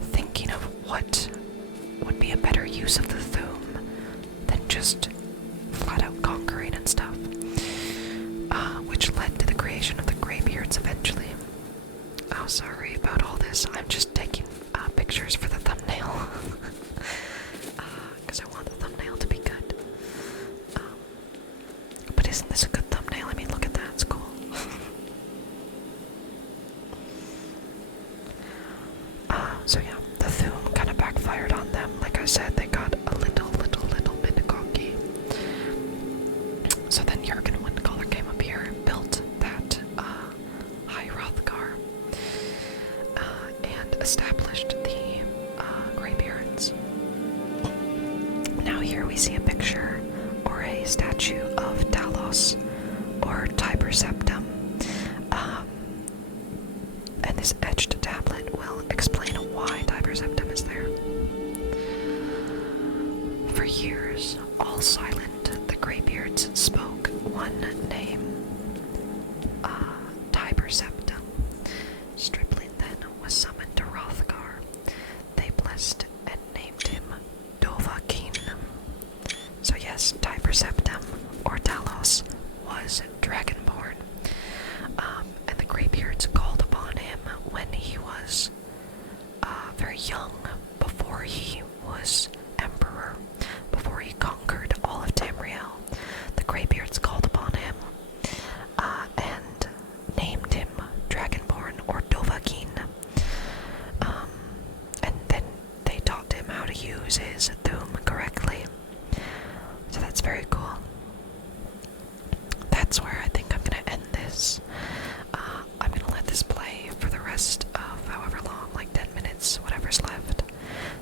thinking of what would be a better use of the Thuum than just flat out conquering and stuff, which led to the creation of the Greybeards eventually. Oh, sorry about all this. I'm just taking pictures for the thumbnail. Because I want the thumbnail to be good. But isn't this a good thumbnail? I mean, look at that. It's cool. So yeah, the Thuum kind of backfired on them. Like I said, they got a little bit cocky. So then Jurgen Windcaller came up here, built that High Hrothgar, and established the Greybeards. Now here we see a picture or a statue of Talos or Tiber Septim. And this etched tablet will explain why Tiber Septim is there. For years, all silent, the Greybeards spoke one name, Tiber Septim. Stripling then was summoned to Hrothgar. They blessed and named very young, before he was emperor, before he conquered all of Tamriel, the Greybeards called upon him and named him Dragonborn or Dovahkiin. And then they taught him how to use his Thum correctly. So that's very cool. That's where I think I'm gonna end this. I'm gonna let this play for the rest of however long, like 10 minutes, whatever's left.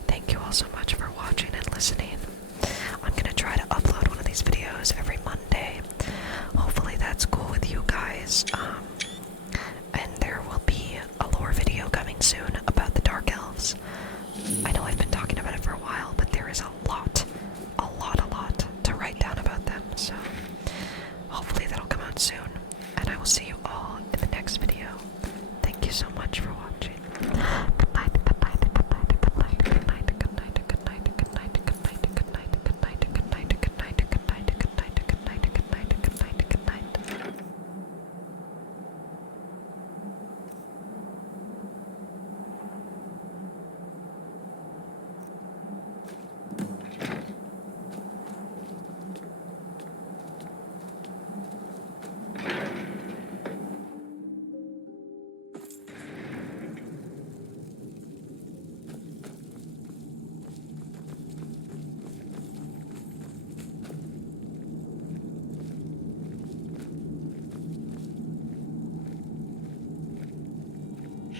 Thank you all so much for watching and listening. I'm gonna try to upload one of these videos every Monday. Hopefully that's cool with you guys. And there will be a lore video coming soon about the Dark Elves. I know I've been talking about it for a while, but there is a lot to write down about them, so hopefully that'll come out soon, and I will see you all in the next video. Thank you so much for watching. Good night, good night, good night, good night, good night, good night, good night, good night, good night, good night, good night, good night, good night, good night, good night, good night, good night, good night, good night.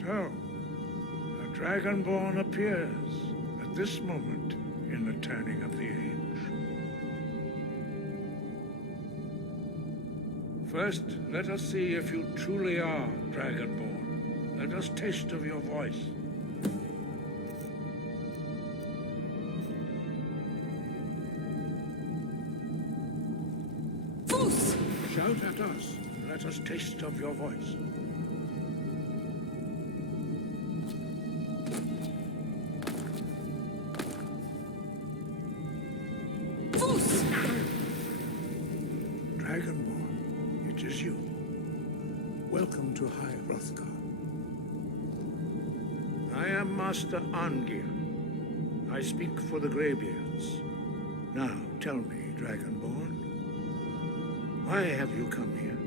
So, a Dragonborn appears at this moment in the turning of the age. First, let us see if you truly are Dragonborn. Let us taste of your voice. Fus! Shout at us. Let us taste of your voice. Fus! Dragonborn, it is you. Welcome to High Hrothgar. I am Master Angir. I speak for the Greybeards. Now, tell me, Dragonborn, why have you come here?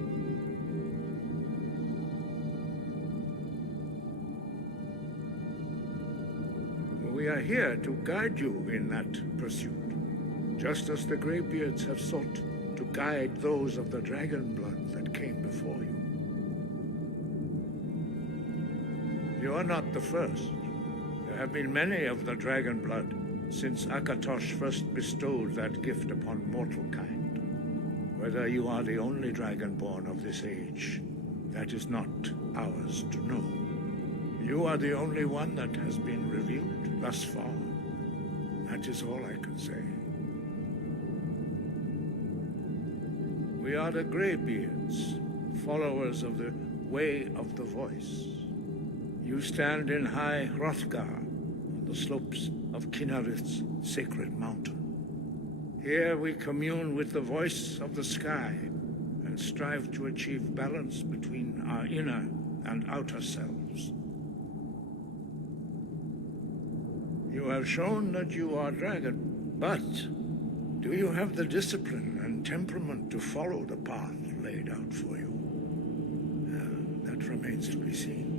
We are here to guide you in that pursuit, just as the Greybeards have sought to guide those of the dragon blood that came before you. You are not the first. There have been many of the dragon blood since Akatosh first bestowed that gift upon mortal kind. Whether you are the only dragonborn of this age, that is not ours to know. You are the only one that has been revealed thus far. That is all I can say. We are the Greybeards, followers of the Way of the Voice. You stand in High Hrothgar, on the slopes of Kinnarith's sacred mountain. Here we commune with the voice of the sky and strive to achieve balance between our inner and outer selves. You have shown that you are dragon, but do you have the discipline and temperament to follow the path laid out for you? That remains to be seen.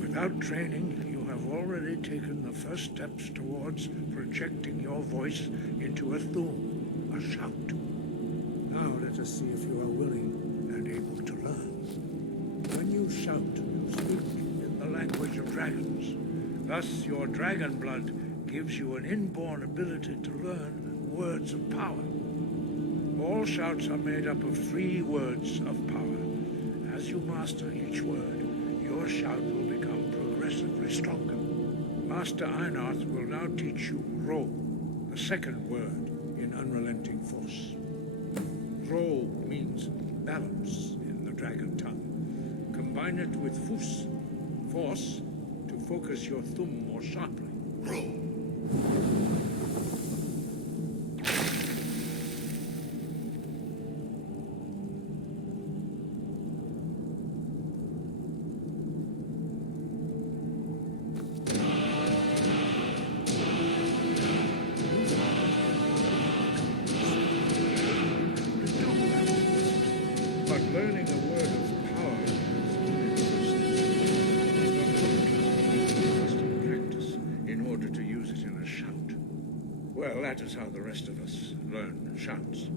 Without training, you have already taken the first steps towards projecting your voice into a thum, a shout. Now let us see if you are willing and able to learn. When you shout, you speak in the language of dragons. Thus, your dragon blood gives you an inborn ability to learn words of power. All shouts are made up of 3 words of power. As you master each word, your shout will become progressively stronger. Master Einarth will now teach you Ro, the second word in Unrelenting Force. Ro means balance in the dragon tongue. Combine it with Fus, force, to focus your thumb more sharply. Ro. Well, that is how the rest of us learn shouts.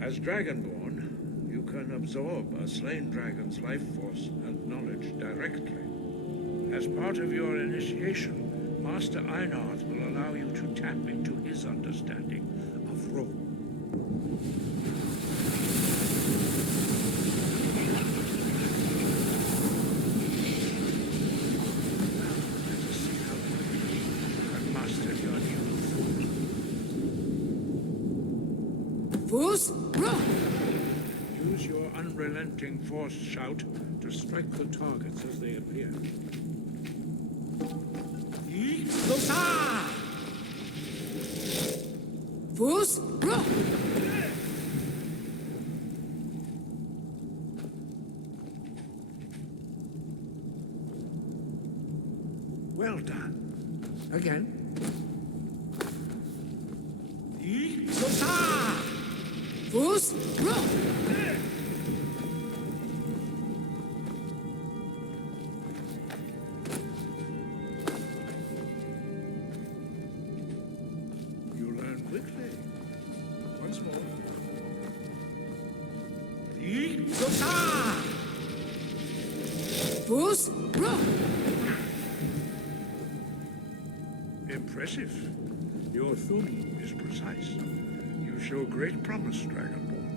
As Dragonborn, you can absorb a slain dragon's life force and knowledge directly. As part of your initiation, Master Einard will allow you to tap into his understanding of rope. Use your unrelenting force shout to strike the targets as they appear. Well done. Again. You learn quickly. Once more. Impressive. Your thumb is precise. You show great promise, Dragonborn.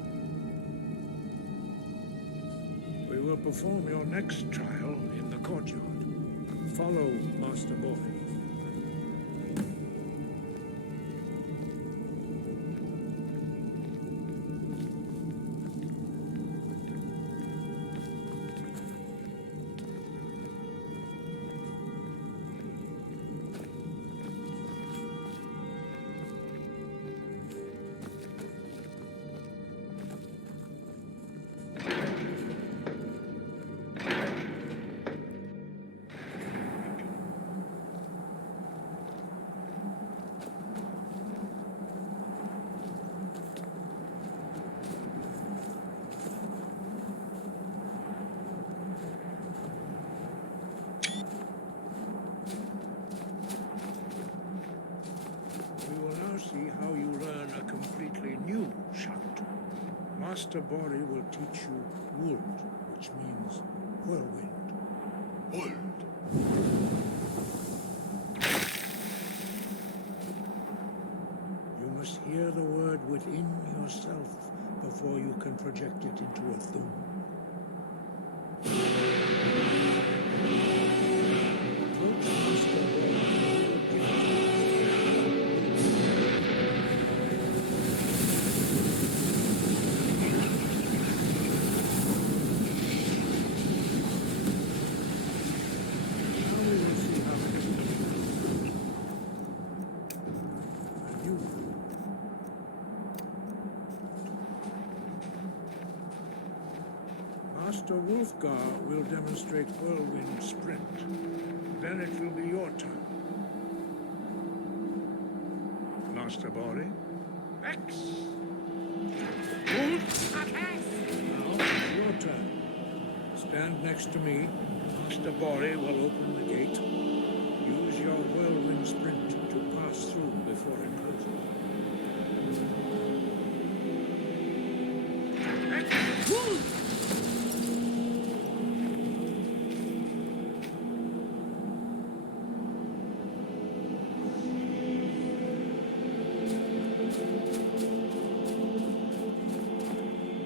We will perform your next trial in the courtyard. Follow Master Boy. See how you learn a completely new shout. Master Bori will teach you Wuld, which means whirlwind. Wuld. You must hear the word within yourself before you can project it into a thum. Approach Master Bori. Master Wolfgar will demonstrate whirlwind sprint. Then it will be your turn. Master Bori. X. Wolf. Now it's your turn. Stand next to me. Master Bori will open the gate. Use your whirlwind sprint to pass through before it closes.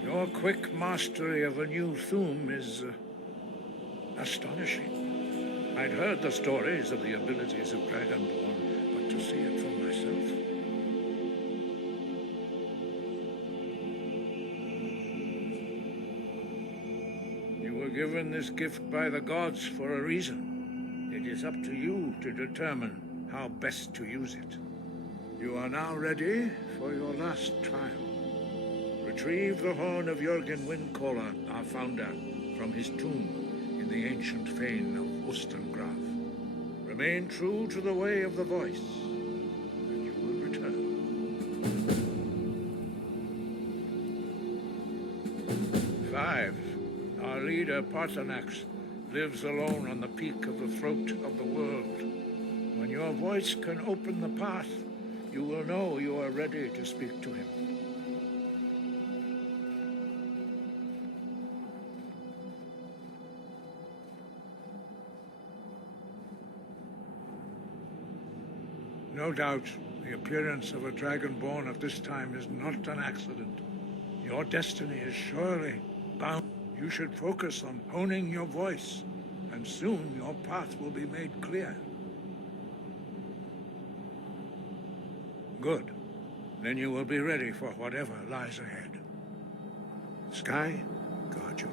Your quick mastery of a new thum is astonishing. I'd heard the stories of the abilities of Dragonborn, but to see it for myself. You were given this gift by the gods for a reason. It is up to you to determine how best to use it. You are now ready for your last trial. Retrieve the horn of Jürgen Windcaller, our founder, from his tomb in the ancient fane of Ostengraf. Remain true to the way of the voice, and you will return. 5. Our leader, Parthenax, lives alone on the peak of the throat of the world. When your voice can open the path, you will know you are ready to speak to him. No doubt, the appearance of a dragonborn at this time is not an accident. Your destiny is surely bound. You should focus on honing your voice, and soon your path will be made clear. Good. Then you will be ready for whatever lies ahead. Sky, guard you.